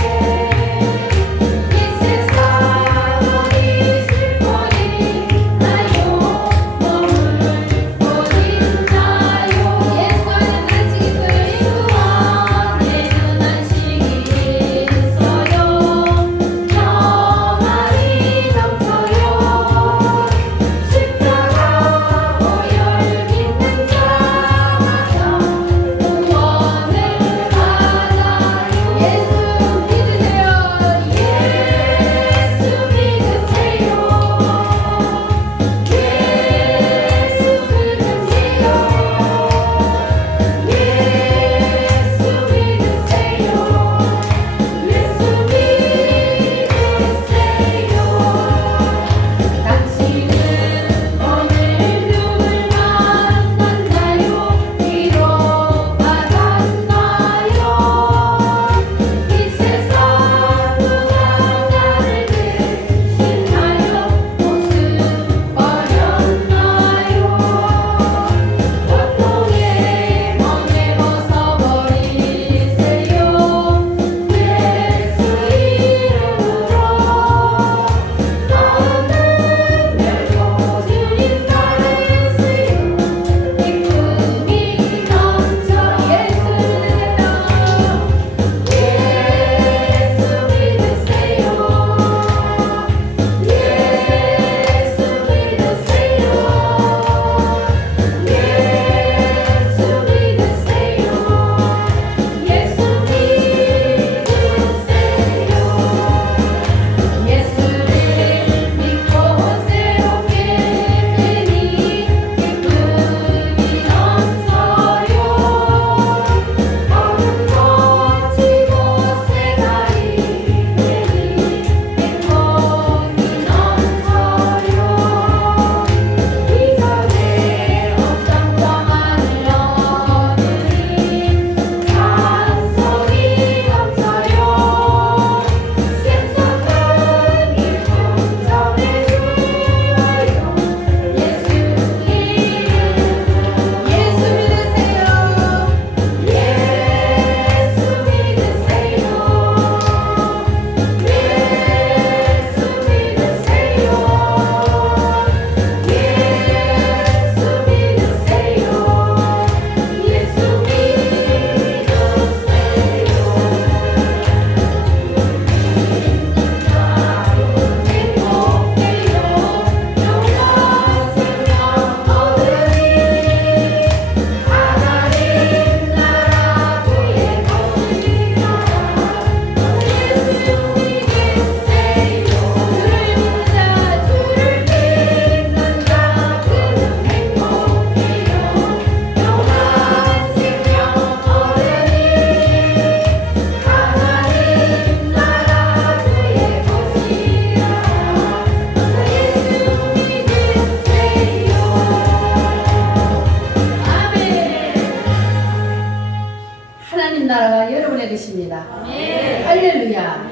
하나님 나라가 여러분의 것입니다. 할렐루야.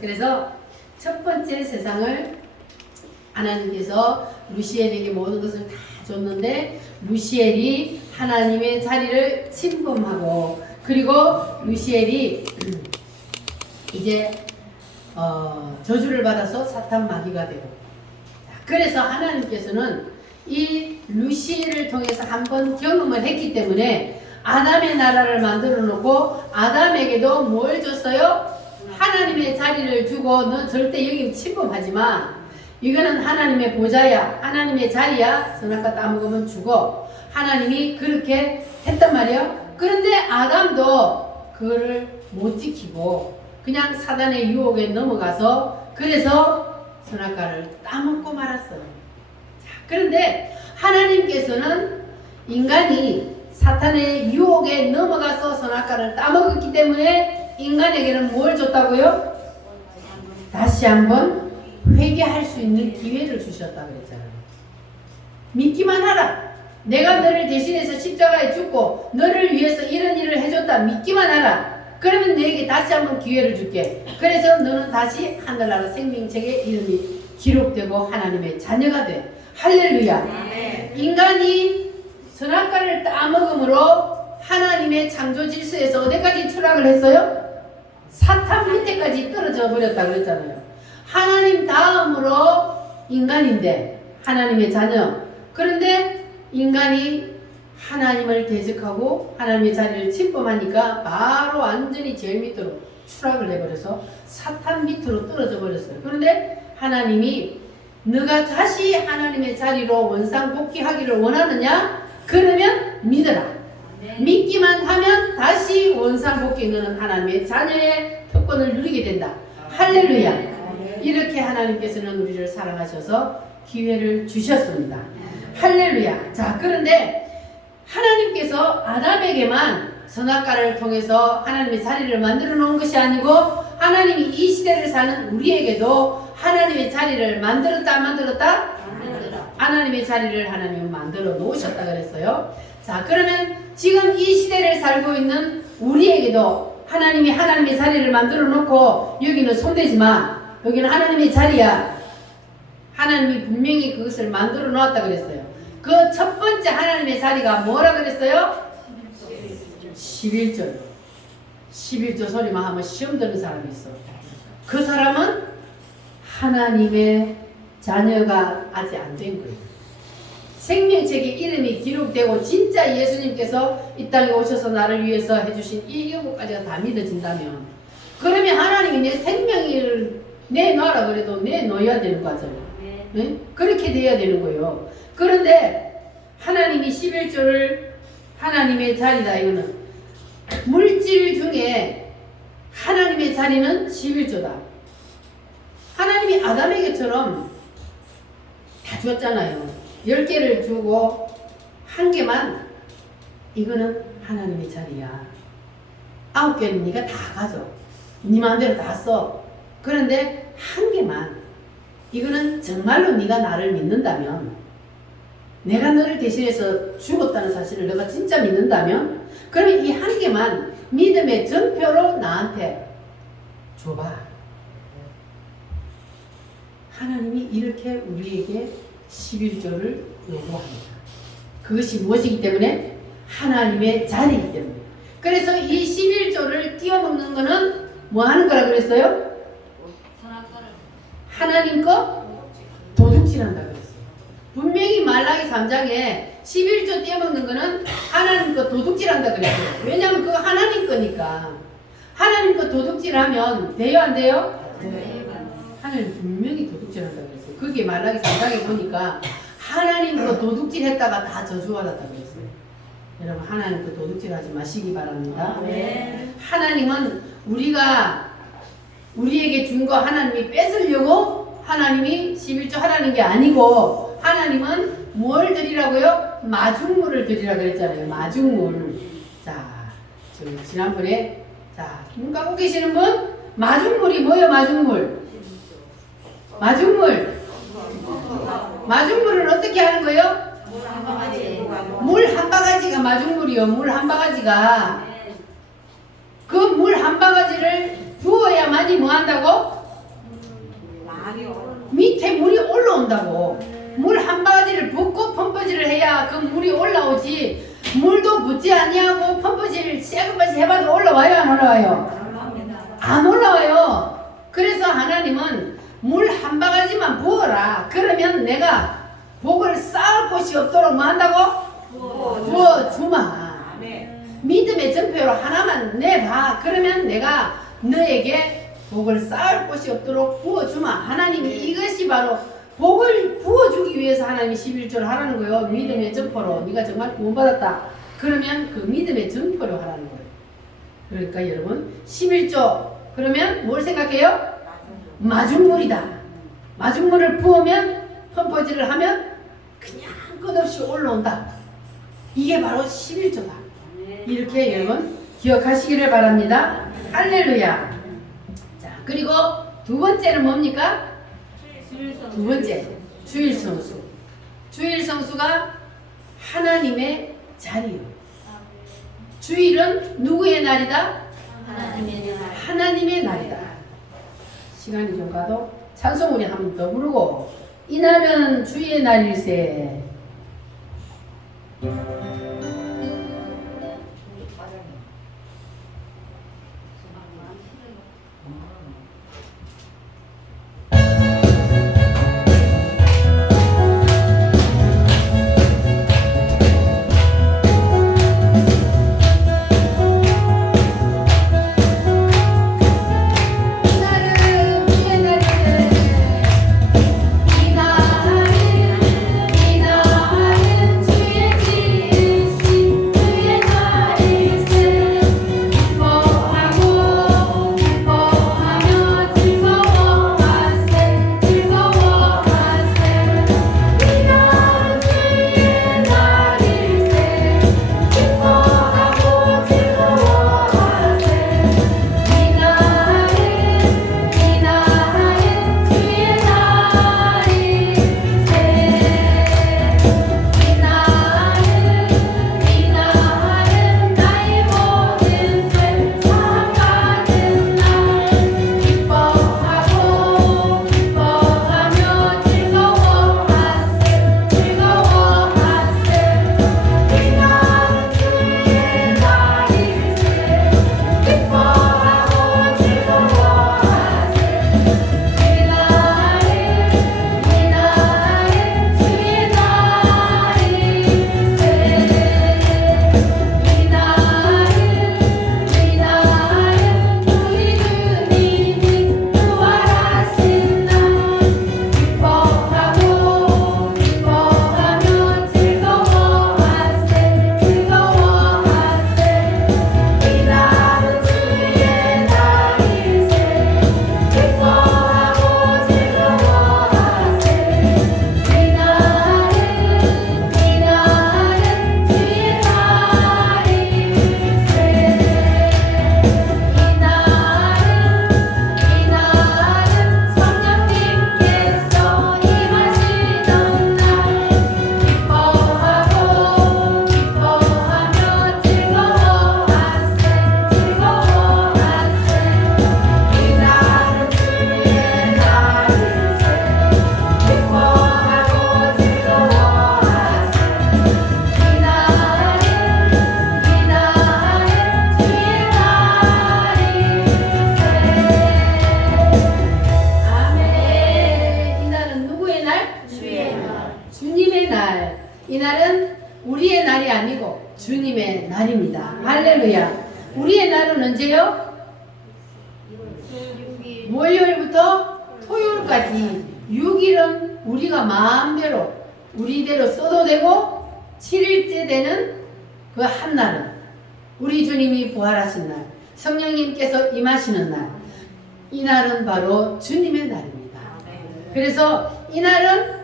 그래서 첫 번째 세상을 하나님께서 루시엘에게 모든 것을 다 줬는데 루시엘이 하나님의 자리를 침범하고 그리고 루시엘이 이제 저주를 받아서 사탄 마귀가 되고 그래서 하나님께서는 이 루시엘을 통해서 한번 경험을 했기 때문에 아담의 나라를 만들어 놓고 아담에게도 뭘 줬어요? 하나님의 자리를 주고 너 절대 여기 침범하지 마. 이거는 하나님의 보좌야. 하나님의 자리야. 선악과 따먹으면 죽어. 하나님이 그렇게 했단 말이에요. 그런데 아담도 그거를 못 지키고 그냥 사단의 유혹에 넘어가서 그래서 선악과를 따먹고 말았어요. 자, 그런데 하나님께서는 인간이 사탄의 유혹에 넘어가서 선악과를 따먹었기 때문에 인간에게는 뭘 줬다고요? 다시 한번 회개할 수 있는 기회를 주셨다고 그랬잖아요. 믿기만 하라. 내가 너를 대신해서 십자가에 죽고 너를 위해서 이런 일을 해줬다. 믿기만 하라. 그러면 너에게 다시 한번 기회를 줄게. 그래서 너는 다시 하늘나라 생명책에 이름이 기록되고 하나님의 자녀가 돼. 할렐루야. 인간이 선악과를 따먹음으로 하나님의 창조 질서에서 어디까지 추락을 했어요? 사탄 밑에까지 떨어져 버렸다고 그랬잖아요. 하나님 다음으로 인간인데 하나님의 자녀. 그런데 인간이 하나님을 대적하고 하나님의 자리를 침범하니까 바로 완전히 제일 밑으로 추락을 해버려서 사탄 밑으로 떨어져 버렸어요. 그런데 하나님이 너가 다시 하나님의 자리로 원상복귀하기를 원하느냐? 그러면 믿어라. 믿기만 하면 다시 원상복귀 너는 하나님의 자녀의 특권을 누리게 된다. 할렐루야. 이렇게 하나님께서는 우리를 사랑하셔서 기회를 주셨습니다. 할렐루야. 자, 그런데 하나님께서 아담에게만 선악과를 통해서 하나님의 자리를 만들어 놓은 것이 아니고 하나님이 이 시대를 사는 우리에게도 하나님의 자리를 만들었다 안 만들었다? 하나님의 자리를 하나님은 만들어 놓으셨다 그랬어요. 자, 그러면 지금 이 시대를 살고 있는 우리에게도 하나님이 하나님의 자리를 만들어 놓고 여기는 손대지 마. 여기는 하나님의 자리야. 하나님이 분명히 그것을 만들어 놓았다 그랬어요. 그 첫 번째 하나님의 자리가 뭐라 그랬어요? 11절. 11절 소리만 하면 시험 드는 사람이 있어. 그 사람은 하나님의 자녀가 아직 안 된 거예요. 생명책에 이름이 기록되고 진짜 예수님께서 이 땅에 오셔서 나를 위해서 해주신 이 경고까지가 다 믿어진다면 그러면 하나님이 내 생명을 내놔라 그래도 내놓아야 되는 거잖아요. 네? 그렇게 돼야 되는 거예요. 그런데 하나님이 11조를 하나님의 자리다. 이거는 물질 중에 하나님의 자리는 11조다. 하나님이 아담에게처럼 다 주었잖아요. 10개를 주고 한 개만 이거는 하나님의 자리야. 9개는 네가 다 가져. 네 마음대로 다 써. 그런데 한 개만 이거는 정말로 네가 나를 믿는다면 내가 너를 대신해서 죽었다는 사실을 너가 진짜 믿는다면 그러면 이 한 개만 믿음의 전표로 나한테 줘봐. 하나님이 이렇게 우리에게 11조를 요구합니다. 그것이 무엇이기 때문에? 하나님의 자리이기 때문에. 그래서 이 11조를 띄워먹는 거는 뭐 하는 거라 그랬어요? 하나님 거 도둑질한다 그랬어요. 분명히 말라기 3장에 11조 띄워먹는 거는 하나님 거 도둑질한다 그랬어요. 왜냐하면 그거 하나님 거니까. 하나님 거 도둑질하면 돼요 안 돼요? 하나님 분명히 도둑질한다 그랬어요. 그게 말라기 3장에 보니까 하나님 거 도둑질했다가 다 저주받았다 그랬어요. 여러분 하나님 거 도둑질하지 마시기 바랍니다. 하나님은 우리에게 준 거 하나님이 뺏으려고 하나님이 11조 하라는 게 아니고 하나님은 뭘 드리라고요? 마중물을 드리라고 그랬잖아요. 마중물. 자, 지난번에 눈 감고 계시는 분? 마중물이 뭐예요? 마중물은 어떻게 하는 거예요? 물 한 바가지가 마중물이요. 물 한 바가지가 그 물 한 바가지를 부어야만이 뭐 한다고? 밑에 물이 올라온다고. 물 한 바가지를 붓고 펌프질을 해야 그 물이 올라오지. 물도 붓지 아니하고 펌프질 새것까지 해봐도 올라와요, 안 올라와요? 안 올라와요. 그래서 하나님은 물 한 바가지만 부어라. 그러면 내가 복을 쌓을 곳이 없도록 뭐 한다고? 부어주마. 믿음의 전표로 하나만 내봐. 그러면 내가 너에게 복을 쌓을 곳이 없도록 부어주마. 하나님이 이것이 바로 복을 부어주기 위해서 하나님이 11조를 하라는 거예요. 믿음의 전표로. 네가 정말 구원받았다. 그러면 그 믿음의 전표로 하라는 거예요. 그러니까 여러분 11조 그러면 뭘 생각해요? 마중물이다. 마중물을 부으면 펌퍼질을 하면 그냥 끝없이 올라온다. 이게 바로 11조다. 이렇게 여러분 기억하시기를 바랍니다. 할렐루야. 자, 그리고 두 번째는 뭡니까? 두 번째, 주일성수. 주일성수가 하나님의 자리요. 주일은 누구의 날이다? 하나님의 날이다. 시간이 좀 가도 찬송 우리 한 번 더 부르고 이날은 주의 날일세. 이날은 우리의 날이 아니고 주님의 날입니다. 할렐루야. 우리의 날은 언제요? 월요일부터 토요일까지 6일은 우리가 마음대로 우리대로 써도 되고 7일째 되는 그 한 날은 우리 주님이 부활하신 날, 성령님께서 임하시는 날, 이 날은 바로 주님의 날입니다. 그래서 이 날은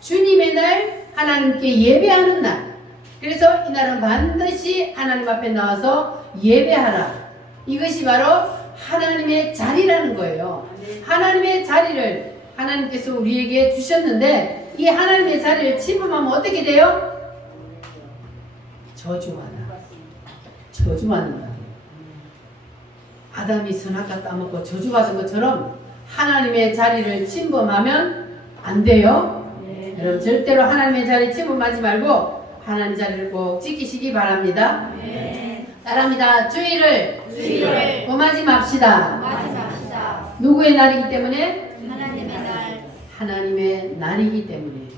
주님의 날, 하나님께 예배하는 날. 그래서 이 날은 반드시 하나님 앞에 나와서 예배하라. 이것이 바로 하나님의 자리라는 거예요. 하나님의 자리를 하나님께서 우리에게 주셨는데 이 하나님의 자리를 침범하면 어떻게 돼요? 저주하다. 저주하는 거예요. 아담이 선악과 따먹고 저주받은 것처럼 하나님의 자리를 침범하면 안 돼요. 네. 여러분 절대로 하나님의 자리 침범하지 말고 하나님 자리를 꼭 지키시기 바랍니다. 네. 따라합니다. 주의를 범하지 맙시다. 마지막시다. 누구의 날이기 때문에? 하나님의 날. 하나님의 날이기 때문에.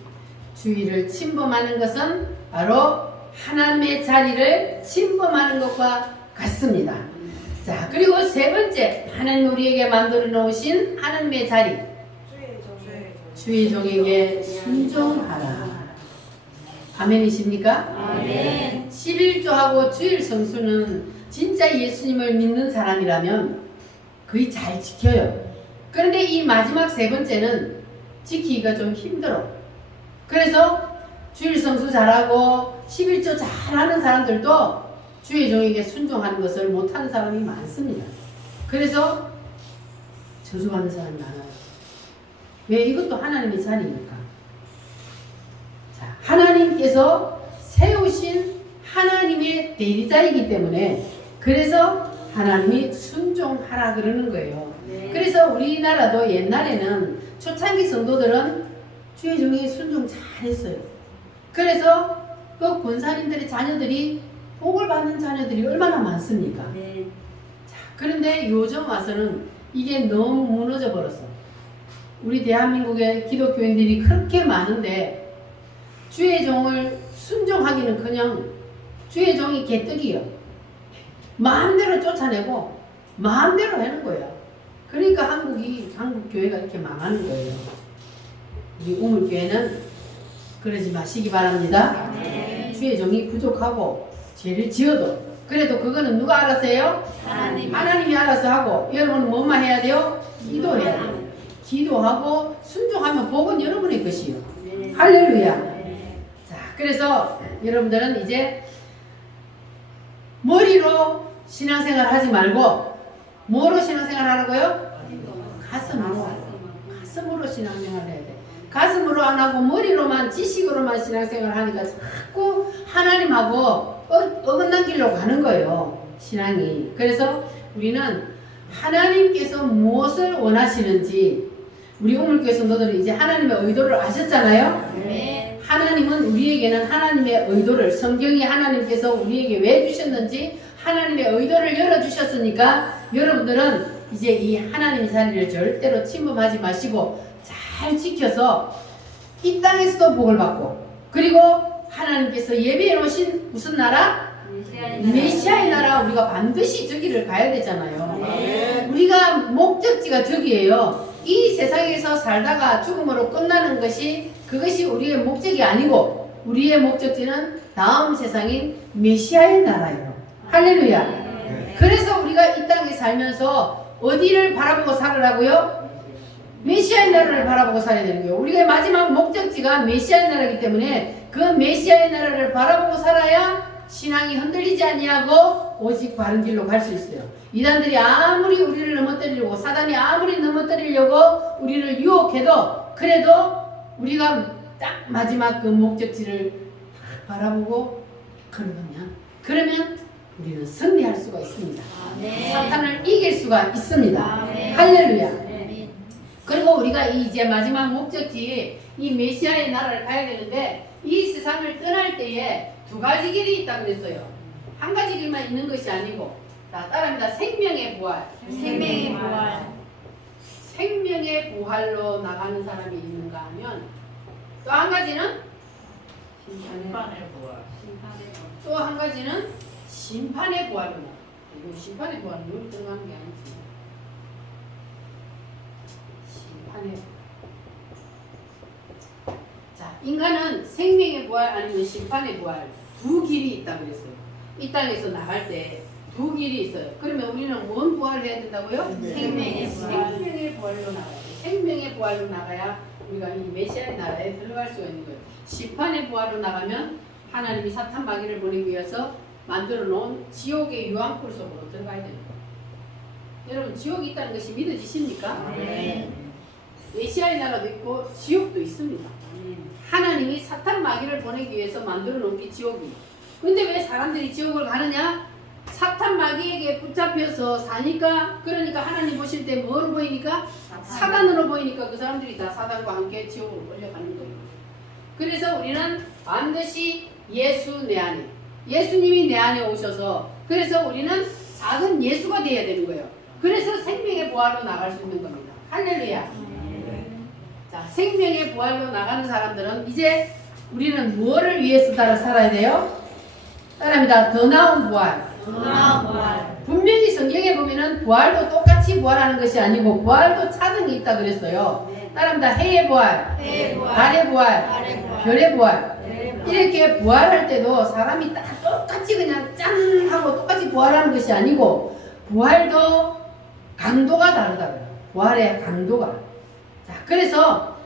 주의를 침범하는 것은 바로 하나님의 자리를 침범하는 것과 같습니다. 자, 그리고 세 번째, 하나님 우리에게 만들어 놓으신 하나님의 자리. 주의 종에게 순종하라. 아멘이십니까? 아멘. 11조하고 주일 성수는 진짜 예수님을 믿는 사람이라면 거의 잘 지켜요. 그런데 이 마지막 세 번째는 지키기가 좀 힘들어. 그래서 주일 성수 잘하고 11조 잘하는 사람들도 주의 종에게 순종하는 것을 못하는 사람이 많습니다. 그래서 저주받는 사람이 많아요. 왜? 이것도 하나님의 자리니까. 자, 하나님께서 세우신 하나님의 대리자이기 때문에 그래서 하나님이 순종하라 그러는 거예요. 네. 그래서 우리나라도 옛날에는 초창기 성도들은 주의 종에게 순종 잘했어요. 그래서 그 권사님들의 자녀들이 복을 받는 자녀들이 얼마나 많습니까? 네. 자, 그런데 요즘 와서는 이게 너무 무너져 버렸어. 우리 대한민국의 기독교인들이 그렇게 많은데 주의 종을 순종하기는커녕 주의 종이 개떡이요. 마음대로 쫓아내고 마음대로 하는 거예요. 그러니까 한국 교회가 이렇게 망하는 거예요. 우리 우물교회는 그러지 마시기 바랍니다. 네. 주의 종이 부족하고 죄를 지어도 그래도 그거는 누가 알아서 해요? 하나님이 알아서 하고 여러분은 뭐만 해야 돼요? 기도해야 돼요. 기도하고 순종하면 복은 여러분의 것이요. 네. 할렐루야. 네. 자, 그래서 여러분들은 이제 머리로 신앙생활 하지 말고 뭐로 신앙생활 하라고요? 가슴으로 신앙생활 해야 돼. 가슴으로 안 하고 머리로만 지식으로만 신앙생활 하니까 자꾸 하나님하고 어긋난 길로 가는 거예요. 신앙이. 그래서 우리는 하나님께서 무엇을 원하시는지 우리 우물교회 성도들은 이제 하나님의 의도를 아셨잖아요. 네. 하나님은 우리에게는 하나님의 의도를 성경이 하나님께서 우리에게 왜 주셨는지 하나님의 의도를 열어주셨으니까 여러분들은 이제 이 하나님의 자리를 절대로 침범하지 마시고 잘 지켜서 이 땅에서도 복을 받고 그리고 하나님께서 예배해 놓으신 무슨 나라? 메시아의 나라 우리가 반드시 저기를 가야 되잖아요. 네. 우리가 목적지가 저기예요. 이 세상에서 살다가 죽음으로 끝나는 것이 그것이 우리의 목적이 아니고 우리의 목적지는 다음 세상인 메시아의 나라예요. 할렐루야. 그래서 우리가 이 땅에 살면서 어디를 바라보고 살으라고요? 메시아의 나라를 바라보고 살아야 되는 거예요. 우리가 마지막 목적지가 메시아의 나라이기 때문에 그 메시아의 나라를 바라보고 살아야 신앙이 흔들리지 아니하고 오직 바른 길로 갈 수 있어요. 이단들이 아무리 우리를 넘어뜨리려고 사단이 아무리 넘어뜨리려고 우리를 유혹해도 그래도 우리가 딱 마지막 그 목적지를 바라보고 그러면 우리는 승리할 수가 있습니다. 네. 사탄을 이길 수가 있습니다. 아멘. 할렐루야. 네. 그리고 우리가 이제 마지막 목적지 이 메시아의 나라를 가야 되는데 이 세상을 떠날 때에 두 가지 길이 있다고 그랬어요. 한 가지 길만 있는 것이 아니고 자 따라합니다. 생명의 부활. 생명의 부활. 생명의 부활로 나가는 사람이 있는가 하면 또 한 가지는 심판의 부활. 또 한 가지는 심판의 부활로 나가. 이거 심판의 부활은 여기 들어가는 게 아니지. 심판의 자, 인간은 생명의 부활 아니면 심판의 부활 두 길이 있다고 그랬어요. 이 땅에서 나갈 때 두 길이 있어요. 그러면 우리는 뭔 부활을 해야 된다고요? 생명의 부활. 생명의 부활로 나가야 돼. 생명의 부활로 나가야 우리가 이 메시아의 나라에 들어갈 수가 있는 거예요. 심판의 부활로 나가면 하나님이 사탄 마귀를 보내기 위해서 만들어 놓은 지옥의 유황불 속으로 들어가야 되는 거예요. 여러분 지옥이 있다는 것이 믿어지십니까? 네. 메시아의 나라도 있고 지옥도 있습니다. 하나님이 사탄 마귀를 보내기 위해서 만들어 놓은 게 지옥이에요. 근데 왜 사람들이 지옥을 가느냐? 사탄 마귀에게 붙잡혀서 사니까 그러니까 하나님 보실 때 뭐로 보이니까 사단으로 보이니까 그 사람들이 다 사단과 함께 지옥으로 몰려가는 거예요. 그래서 우리는 반드시 예수 내 안에 예수님이 내 안에 오셔서 그래서 우리는 작은 예수가 되어야 되는 거예요. 그래서 생명의 부활로 나갈 수 있는 겁니다. 할렐루야. 자, 생명의 부활로 나가는 사람들은 이제 우리는 무엇을 위해서 살아야 돼요? 따라합니다. 더 나은 부활. 분명히 성경에 보면은 부활도 똑같이 부활하는 것이 아니고 부활도 차등이 있다 그랬어요. 따라합니다. 해의 부활, 달의 부활, 별의 부활. 이렇게 부활할 때도 사람이 딱 똑같이 그냥 짠 하고 똑같이 부활하는 것이 아니고 부활도 강도가 다르다고요. 부활의 강도가. 자, 그래서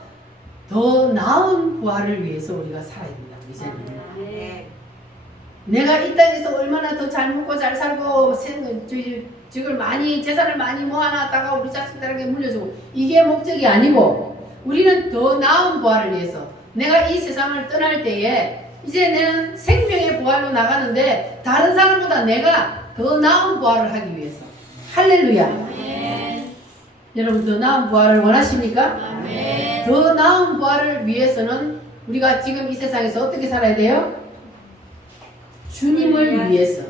더 나은 부활을 위해서 우리가 살아야 된다. 이제는. 내가 이 땅에서 얼마나 더 잘 먹고 잘 살고 저걸 많이 재산을 많이 모아놨다가 우리 자식들에게 물려주고 이게 목적이 아니고 우리는 더 나은 부활을 위해서 내가 이 세상을 떠날 때에 이제 내는 생명의 부활로 나가는데 다른 사람보다 내가 더 나은 부활을 하기 위해서 할렐루야. 여러분 더 나은 부활을 원하십니까? 더 나은 부활을 위해서는 우리가 지금 이 세상에서 어떻게 살아야 돼요? 주님을 위해서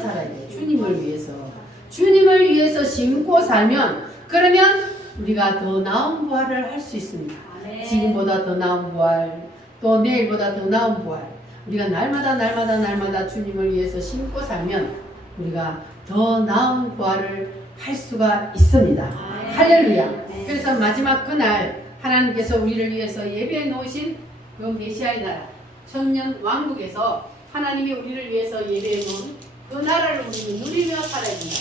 살아야 돼요. 주님을 위해서 심고 살면 그러면 우리가 더 나은 부활을 할 수 있습니다. 지금보다 더 나은 부활 또 내일보다 더 나은 부활 우리가 날마다 주님을 위해서 심고 살면 우리가 더 나은 부활을 할 수가 있습니다. 할렐루야. 그래서 마지막 그날 하나님께서 우리를 위해서 예배해 놓으신 그 메시아의 나라 천년 왕국에서 하나님이 우리를 위해서 예배해 놓은 그 나라를 우리는 누리며 살아야 된다.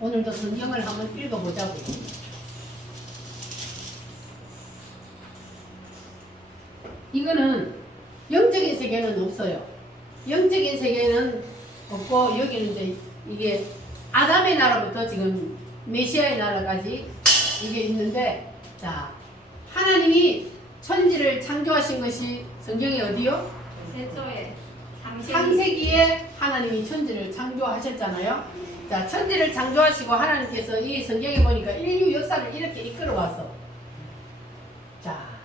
오늘도 성경을 한번 읽어보자고요. 이거는 영적인 세계는 없어요. 영적인 세계는 없고 여기는 이제 이게 아담의 나라부터 지금 메시아의 나라까지 이게 있는데 자 하나님이 천지를 창조하신 것이 성경이 어디요? 창세기에 하나님이 천지를 창조하셨잖아요. 자 천지를 창조하시고 하나님께서 이 성경에 보니까 인류 역사를 이렇게 이끌어왔어. 자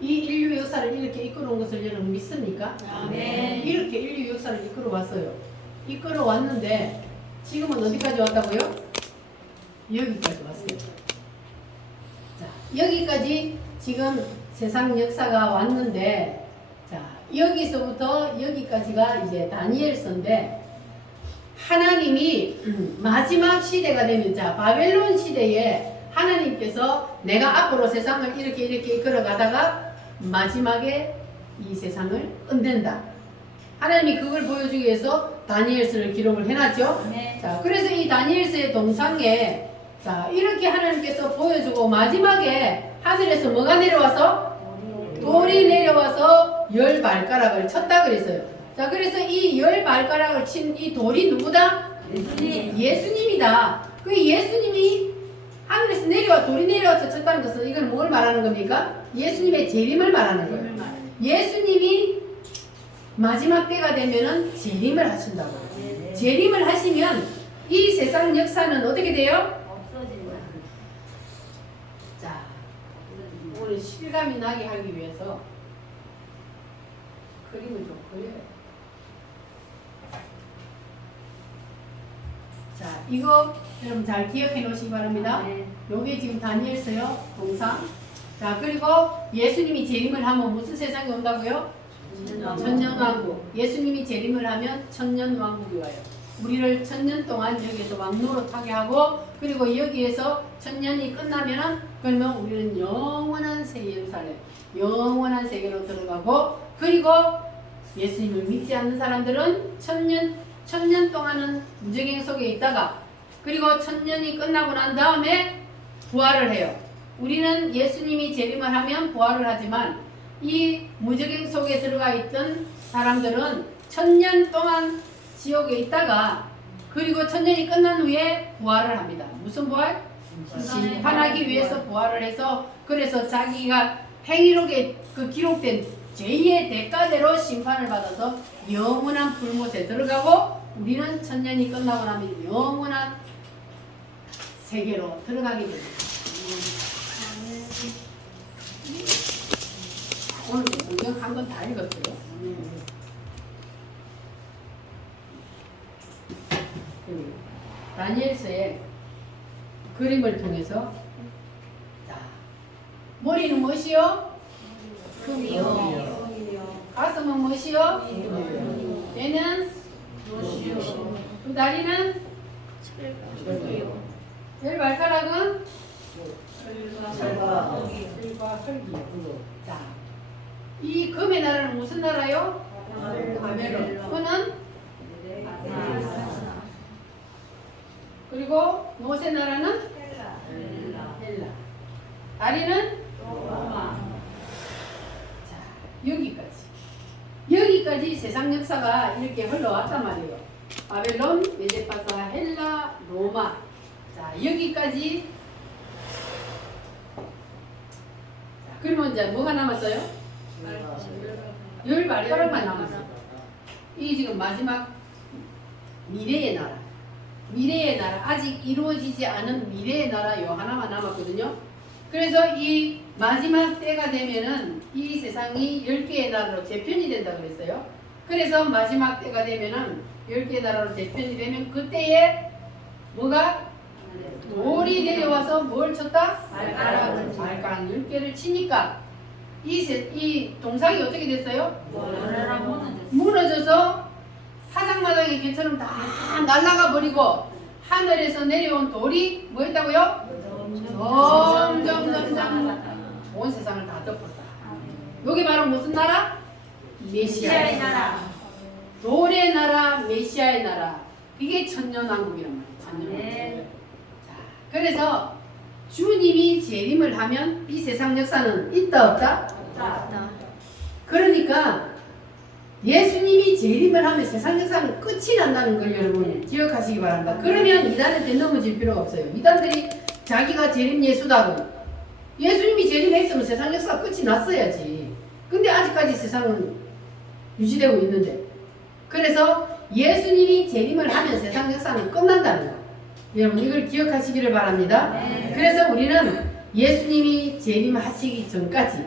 이 인류 역사를 이렇게 이끌어온 것을 여러분 믿습니까? 아멘. 이렇게 인류 역사를 이끌어왔어요. 이끌어왔는데 지금은 어디까지 왔다고요? 여기까지 왔어요. 자 여기까지 지금 세상 역사가 왔는데 자 여기서부터 여기까지가 이제 다니엘서인데 하나님이 마지막 시대가 되면 자 바벨론 시대에 하나님께서 내가 앞으로 세상을 이렇게 이끌어 가다가 마지막에 이 세상을 끝낸다. 하나님이 그걸 보여주기 위해서 다니엘서를 기록을 해놨죠. 자 그래서 이 다니엘서의 동상에 자 이렇게 하나님께서 보여주고 마지막에 하늘에서 뭐가 내려와서 돌이 내려와서 10발가락을 쳤다 그랬어요. 자 그래서 이 10발가락을 친 이 돌이 누구다? 예수님이다. 그 예수님이 하늘에서 내려와 돌이 내려와서 쳤다는 것은 이건 뭘 말하는 겁니까? 예수님의 재림을 말하는 거예요. 예수님이 마지막 때가 되면은 재림을 하신다고요. 재림을 하시면 이 세상 역사는 어떻게 돼요? 자, 오늘 실감이 나게 하기 위해서 그림을 좀 그려요. 자, 이거 여러분 잘 기억해 놓으시기 바랍니다. 요게 지금 다니엘서요, 동상. 자, 그리고 예수님이 재림을 하면 무슨 세상이 온다고요? 천년왕국. 예수님이 재림을 하면 천년왕국이 와요. 우리를 천년 동안 여기에서 왕노릇하게 하고 그리고 여기에서 천년이 끝나면은 그러면 우리는 영원한 새 예루살렘, 영원한 세계로 들어가고 그리고 예수님을 믿지 않는 사람들은 천년 동안은 무적행 속에 있다가 그리고 천년이 끝나고 난 다음에 부활을 해요. 우리는 예수님이 재림을 하면 부활을 하지만 이 무적행 속에 들어가 있던 사람들은 천년 동안 지옥에 있다가 그리고 천년이 끝난 후에 부활을 합니다. 무슨 부활? 심판하기 위해서 부활을 해서 그래서 자기가 행위록에 그 기록된 죄의 대가대로 심판을 받아서 영원한 불못에 들어가고 우리는 천년이 끝나고 나면 영원한 세계로 들어가게 됩니다. 오늘 성경 한 권 다 읽었어요. 다니엘서의 그림을 통해서 자, 머리는 무엇이요? 금이요. 가슴은 무엇이요? 얘는 두 다리는 열 발가락은 철과 철과 흙이요. 자, 이 금의 나라는 무슨 나라요? 그는 그리고 노세 나라는 헬라. 다리는 자, 여기까지 세상 역사가 이렇게 흘러왔단 말이에요. 바벨론, 메데파사, 헬라, 로마. 자, 여기까지. 자, 그러면 이제 뭐가 남았어요? 열 발가락만 남았어요. 이 지금 마지막 미래의 나라. 미래의 나라, 아직 이루어지지 않은 미래의 나라 요 하나만 남았거든요. 그래서 이 마지막 때가 되면은 이 세상이 10개의 나라로 재편이 된다 그랬어요. 그래서 마지막 때가 되면은 10개의 나라로 재편이 되면 그때에 뭐가? 돌이 내려와서 뭘 쳤다? 발가락 10개를 치니까 이 동상이 어떻게 됐어요? 무너져서 사장마당의 개처럼 다 날아가 버리고 하늘에서 내려온 돌이 뭐 했다고요? 점점 온 세상을 다 덮었다. 여기 바로 무슨 나라? 메시아의 나라. 돌의 나라, 메시아의 나라. 이게 천년왕국이란 말이에요. 천년왕국. 자, 그래서 주님이 재림을 하면 이 세상 역사는 있다 없다? 그러니까 예수님이 재림을 하면 세상 역사는 끝이 난다는 걸 여러분 기억하시기 바랍니다. 그러면 이단한테 넘어질 필요가 없어요. 이단들이 자기가 재림 예수다고 예수님이 재림했으면 세상 역사가 끝이 났어야지. 근데 아직까지 세상은 유지되고 있는데 그래서 예수님이 재림을 하면 세상 역사는 끝난다는 거. 여러분 이걸 기억하시기를 바랍니다. 그래서 우리는 예수님이 재림하시기 전까지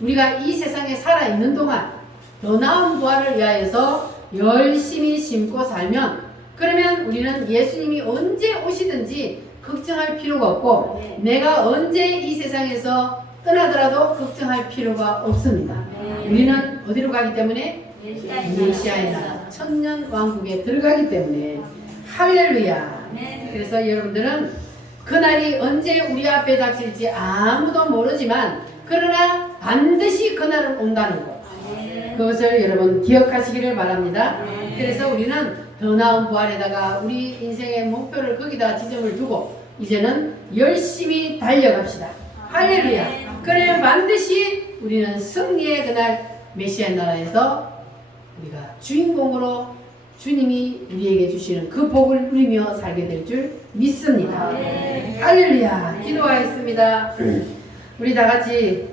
우리가 이 세상에 살아있는 동안 더 나은 부활을 위하여서 열심히 심고 살면 그러면 우리는 예수님이 언제 오시든지 걱정할 필요가 없고 내가 언제 이 세상에서 떠나더라도 걱정할 필요가 없습니다. 우리는 어디로 가기 때문에? 메시아의 나라 천년 왕국에 들어가기 때문에 할렐루야. 그래서 여러분들은 그날이 언제 우리 앞에 닥칠지 아무도 모르지만 그러나 반드시 그날은 온다는 것. 그것을 여러분 기억하시기를 바랍니다. 그래서 우리는 더 나은 부활에다가 우리 인생의 목표를 거기다 지점을 두고 이제는 열심히 달려갑시다. 할렐루야. 그러면 반드시 우리는 승리의 그날 메시아 나라에서 우리가 주인공으로 주님이 우리에게 주시는 그 복을 누리며 살게 될 줄 믿습니다. 할렐루야. 기도하겠습니다. 우리 다 같이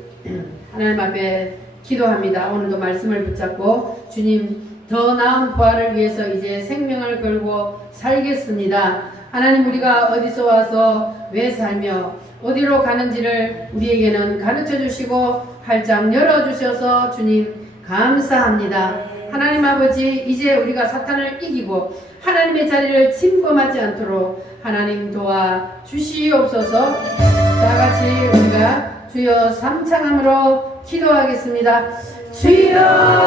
하나님 앞에 기도합니다. 오늘도 말씀을 붙잡고 주님 더 나은 부활을 위해서 이제 생명을 걸고 살겠습니다. 하나님 우리가 어디서 와서 왜 살며 어디로 가는지를 우리에게는 가르쳐 주시고 활짝 열어주셔서 주님 감사합니다. 하나님 아버지 이제 우리가 사탄을 이기고 하나님의 자리를 침범하지 않도록 하나님 도와 주시옵소서. 다 같이 우리가 주여 삼창함으로 기도하겠습니다. 주여